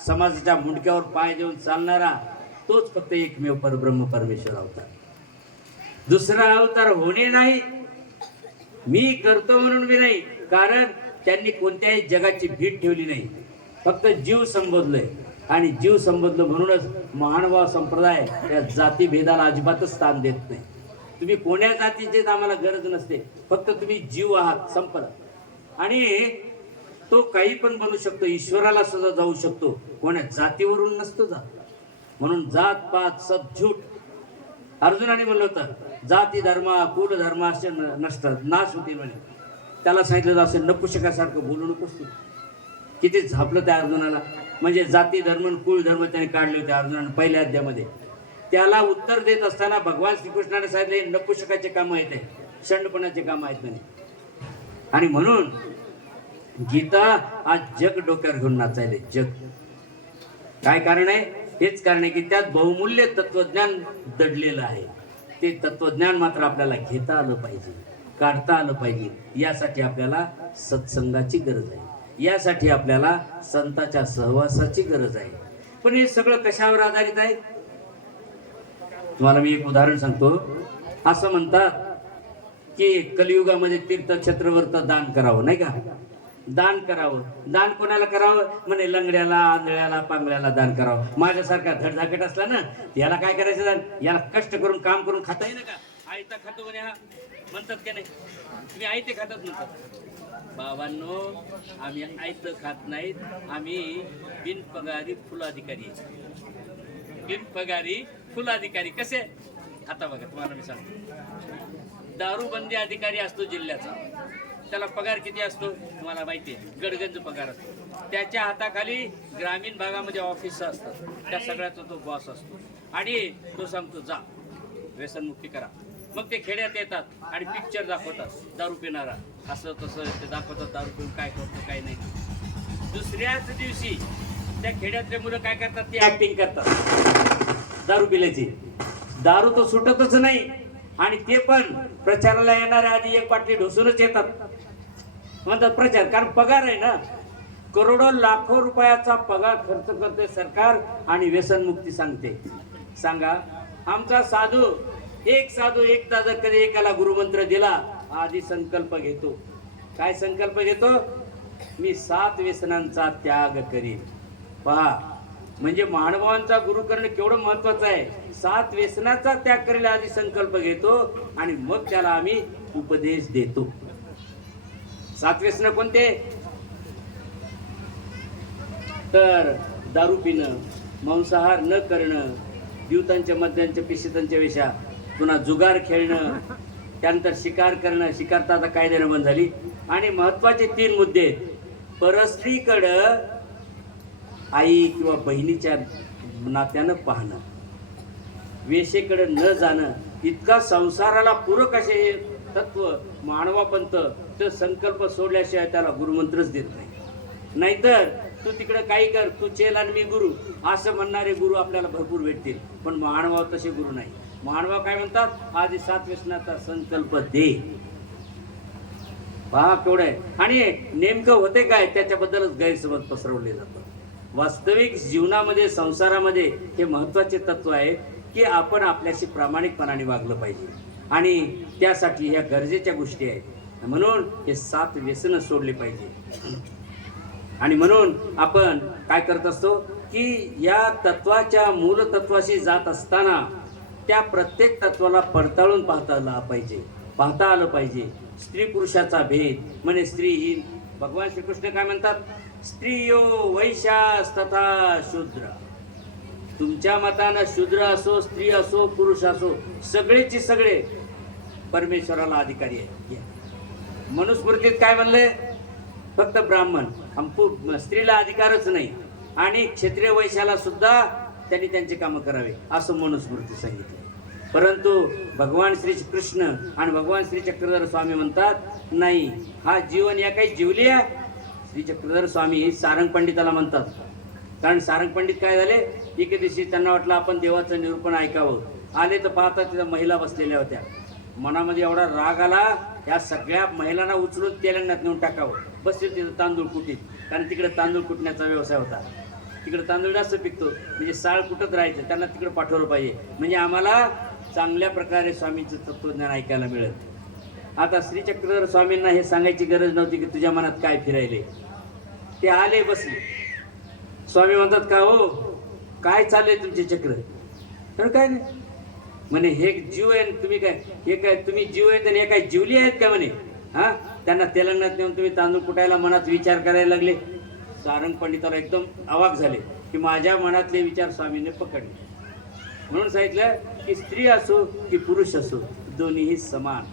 समाजाच्या मुंडक्यावर पाय देऊन चालणारा तोच फक्त एकमेव परब्रह्म परमेश्वर अवतार. दुसरा अवतार होणे नाही. मी करतो म्हणून मी नाही, कारण त्यांनी कोणत्याही जगाची भीत ठेवली नाही. फक्त जीव संबोधलंय आणि जीव संबोधलं म्हणूनच महानुभाव संप्रदाय या जातीभेदाला अजिबातच स्थान देत नाही. तुम्ही कोण्या जातीचे आम्हाला गरज नसते, फक्त तुम्ही जीव आहात, संपला. आणि तो काही पण बनू शकतो, ईश्वराला सुद्धा जाऊ शकतो, कोण्या जातीवरून नसतो जात. म्हणून जात पात सब झूट. अर्जुनाने म्हणलं होतं जाती धर्म कुल धर्म असे नसतात, नाश होतील म्हणे. त्याला सांगितलं असं नपुसकासारखं बोलू नकोस तू. किती झापलं त्या अर्जुनाला. म्हणजे जाती धर्म कुल धर्म त्याने काढले होते अर्जुनाने पहिल्या अध्यायामध्ये. त्याला उत्तर देत असताना भगवान श्रीकृष्णाने सांगितले नपुसकाचे काम आहेत, शंडपणाचे काम आहेत म्हणे. आणि म्हणून गीता आज जग डोक्यावर घेऊन नाचायले. जग काय कारण आहे? हेच कारण आहे की त्यात बहुमूल्य तत्वज्ञान दडलेलं आहे. ते तत्वज्ञान मात्र आपल्याला घेता आलं पाहिजे, काढता आलं पाहिजे. यासाठी आपल्याला सत्संगाची गरज आहे. यासाठी आपल्याला संतांच्या सहवासाची गरज आहे. पण हे सगळं कशावर आधारित आहे? तुम्हाला मी एक उदाहरण सांगतो. असं म्हणतात की कलियुगामध्ये तीर्थक्षेत्रावर तर दान करावं, नाही का? दान करावं. दान कोणाला करावं? म्हणे लंगड्याला, आंधळ्याला, पांगळ्याला दान करावं. माझ्यासारखा धडधाकट असला ना, याला काय करायचं दान? याला कष्ट करून काम करून खाता येईल का? आयता खातो म्हणे हा, म्हणतात की नाही? तुम्ही आयते खातात म्हणतात. बाबांनो, आम्ही आयतं खात नाहीत. आम्ही बिनपगारी फुलाधिकारी. बिनपगारी फुलाधिकारी कसे? आता बघा तुम्हाला मी सांगतो. दारूबंदी अधिकारी असतो जिल्ह्याचा, त्याला पगार किती असतो तुम्हाला माहिती आहे, गडगंज पगार असतो. त्याच्या हाताखाली ग्रामीण भागामध्ये ऑफिस असतात, त्या सगळ्याचा तो बॉस असतो आणि तो सांगतो जा व्यसनमुक्ती करा. मग ते खेड्यात येतात आणि पिक्चर दाखवतात दारू पिणारा, असं तसं ते दाखवतात, दारू पिऊन काय करतो काय नाही. दुसऱ्याच दिवशी त्या खेड्यातले मुलं काय करतात, ती ऍक्टिंग करतात दारू पिल्याची. दारू तो सुटतच नाही आणि ते पण प्रचाराला येणाऱ्या आधी एक बाटली ढोसूनच येतात. म्हणतात प्रचार, कारण पगार आहे ना, करोडो लाखो रुपयाचा पगार खर्च करते सरकार आणि व्यसनमुक्ती सांगते. सांगा, आमचा साधू एकदा जर कधी एकाला गुरुमंत्र दिला, आधी संकल्प घेतो. काय संकल्प घेतो? मी 7 व्यसनांचा त्याग करीन. पहा, म्हणजे महानुभावांचा गुरु करणं केवढं महत्वाचं आहे. 7 व्यसनाचा त्याग करायला आधी संकल्प घेतो आणि मग त्याला आम्ही उपदेश देतो. 7 व्यसन कोणते? तर दारू पिणं, मांसाहार न करणं, द्यूतांच्या मद्यांच्या पिशितांच्या वेशा, पुन्हा जुगार खेळणं, त्यानंतर शिकार करणं, शिकार तर आता कायद्यानं बंद झाली. आणि महत्वाचे 3 मुद्दे आहेत. परस्त्रीकडं आई किंवा बहिणीच्या नात्यानं पाहणं, वेशेकडे न जाणं. इतका संसाराला पूरक असे हे तत्व मानवापंत तर संकल्प सोडल्याशिवाय त्याला गुरुमंत्रच देत नाही. नाहीतर तू तिकडे काही कर, तू चेल आणि मी गुरु असं म्हणणारे गुरु आपल्याला भरपूर भेटतील, पण मानवा तसे गुरु नाही. मानवा काय म्हणतात, आधी 7 व्यसनाचा संकल्प दे. पहा केवढं आहे. आणि नेमकं होते काय, त्याच्याबद्दलच गैरसमज पसरवले जातात. वास्तविक जीवनामध्ये, संसारामध्ये हे महत्वाचे तत्व आहे की आपण आपल्याशी प्रामाणिकपणाने वागलं पाहिजे आणि त्यासाठी ह्या गरजेच्या गोष्टी आहेत. म्हणून हे 7 व्यसन सोडले पाहिजे. आणि म्हणून आपण काय करत असतो की या तत्वाच्या मूल तत्वाशी जात असताना त्या प्रत्येक तत्वाला पडताळून पाहता आलं पाहिजे. स्त्री पुरुषाचा भेद म्हणजे स्त्री ही, भगवान श्रीकृष्ण काय म्हणतात, स्त्रियो वैश्यास्तथा शूद्र. तुमच्या मतानं शूद्र असो, स्त्री असो, पुरुष असो, सगळेची सगळे परमेश्वराला अधिकारी आहे. मनुस्मृतीत काय म्हणलंय, फक्त ब्राह्मण, स्त्रीला अधिकारच नाही आणि क्षत्रिय वैश्याला सुद्धा त्यांनी त्यांची कामं करावे असं मनुस्मृती सांगितलं. परंतु भगवान श्री कृष्ण आणि भगवान श्री चक्रधर स्वामी म्हणतात, नाही, हा जीवन या काही जीवली आहे. श्री चक्रधर स्वामी सारंग पंडिताला म्हणतात, कारण सारंग पंडित काय झाले, एके दिवशी त्यांना वाटलं आपण देवाचं निरूपण ऐकावं. आले तर पाहता तिथं महिला बसलेल्या होत्या. मनामध्ये एवढा राग आला, या सगळ्या महिलांना उचलून तेलंगणात नेऊन टाकावं. बसले तिथं तांदूळ कुटीत, कारण तिकडे तांदूळ कुटण्याचा व्यवसाय होता. तिकडे तांदूळ जास्त पिकतो, म्हणजे साळ कुटत राहायचं, त्यांना तिकडे पाठवलं पाहिजे, म्हणजे आम्हाला चांगल्या प्रकारे स्वामींचं तत्वज्ञान ऐकायला मिळत. आता श्री चक्रधर स्वामींना हे सांगायची गरज नव्हती की तुझ्या मनात काय फिरायले. ते आले, बसले. स्वामी म्हणतात, का हो, काय चाललंय तुमचे चक्र? तर काय नाही म्हणे, हे जीव आहे, तुम्ही काय, हे काय तुम्ही जीव आहेत आणि हे काय जीवली आहेत का म्हणे. हा, त्यांना तेलंगणात नेऊन तुम्ही तांदूळ कुटायला मनात विचार करायला लागले. सारंग पंडिताला एकदम अवाक झाले की माझ्या मनातले विचार स्वामीने पकडले. म्हणून सांगितलं की स्त्री असो की पुरुष असो, दोन्हीही समान.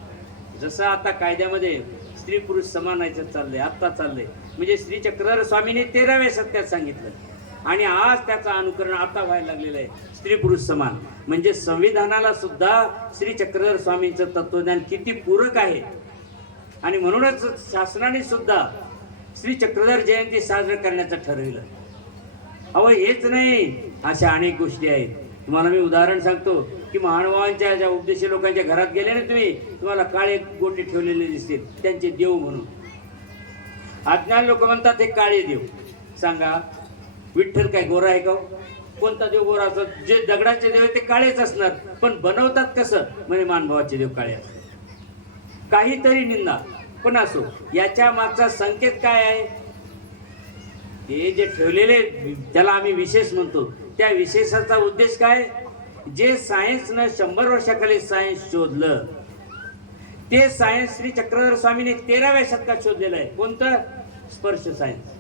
जसं आता कायद्यामध्ये स्त्री पुरुष समानायचं चाललंय, आत्ता चाललंय, म्हणजे श्री चक्रधर स्वामींनी 13व्या शतकात सांगितलं आणि आज त्याचं अनुकरण आता व्हायला लागलेलं आहे. स्त्री पुरुष समान म्हणजे संविधानाला सुद्धा श्री चक्रधर स्वामींचं तत्वज्ञान किती पूरक आहे. आणि म्हणूनच शासनाने सुद्धा श्री चक्रधर जयंती साजरी करण्याचं ठरविलं. अहो हेच नाही, अशा अनेक गोष्टी आहेत. तुम्हाला मी उदाहरण सांगतो की महानुभावांच्या ज्या उपदेशी लोकांच्या घरात गेले ना तुम्ही, तुम्हाला काळे गोटे ठेवलेले दिसतील, त्यांचे देव म्हणून. अज्ञान लोक म्हणतात हे काळे देव. सांगा, विठ्ठल काय गोरा आहे का? कोणता देव गोरा असतो? जे दगडाचे देव ते काळेच असणार, पण बनवतात कसं, म्हणजे मानभावाचे देव काळे असतात. काहीतरी निंदा, पण असो, याच्या मागचा संकेत काय आहे? ते जे ठेवलेले त्याला आम्ही विशेष म्हणतो, त्या विशेषाचा उद्देश काय? जे सायन्सनं 100 वर्षाखाली सायन्स शोधलं, ते सायन्स श्री चक्रधर स्वामीने 13व्या शतकात शोधलेलं आहे. कोणतं? स्पर्श सायन्स.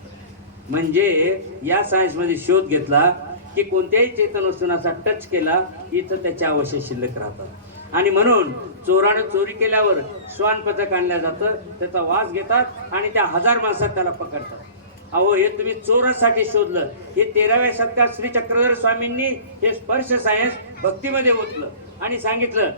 म्हणजे या सायन्समध्ये शोध घेतला की कोणत्याही चेतन वस्तूंना असा टच केला इथं त्याचे अवशेष शिल्लक राहतात. आणि म्हणून चोरानं चोरी केल्यावर श्वान पथक आणलं जातं, त्याचा वास घेतात आणि त्या 1000 माणसात त्याला पकडतात. अहो, हे तुम्ही चोरासाठी शोधलं. हे 13व्या शतकात श्री चक्रधर स्वामींनी हे स्पर्श सायन्स भक्तीमध्ये ओतलं आणि सांगितलं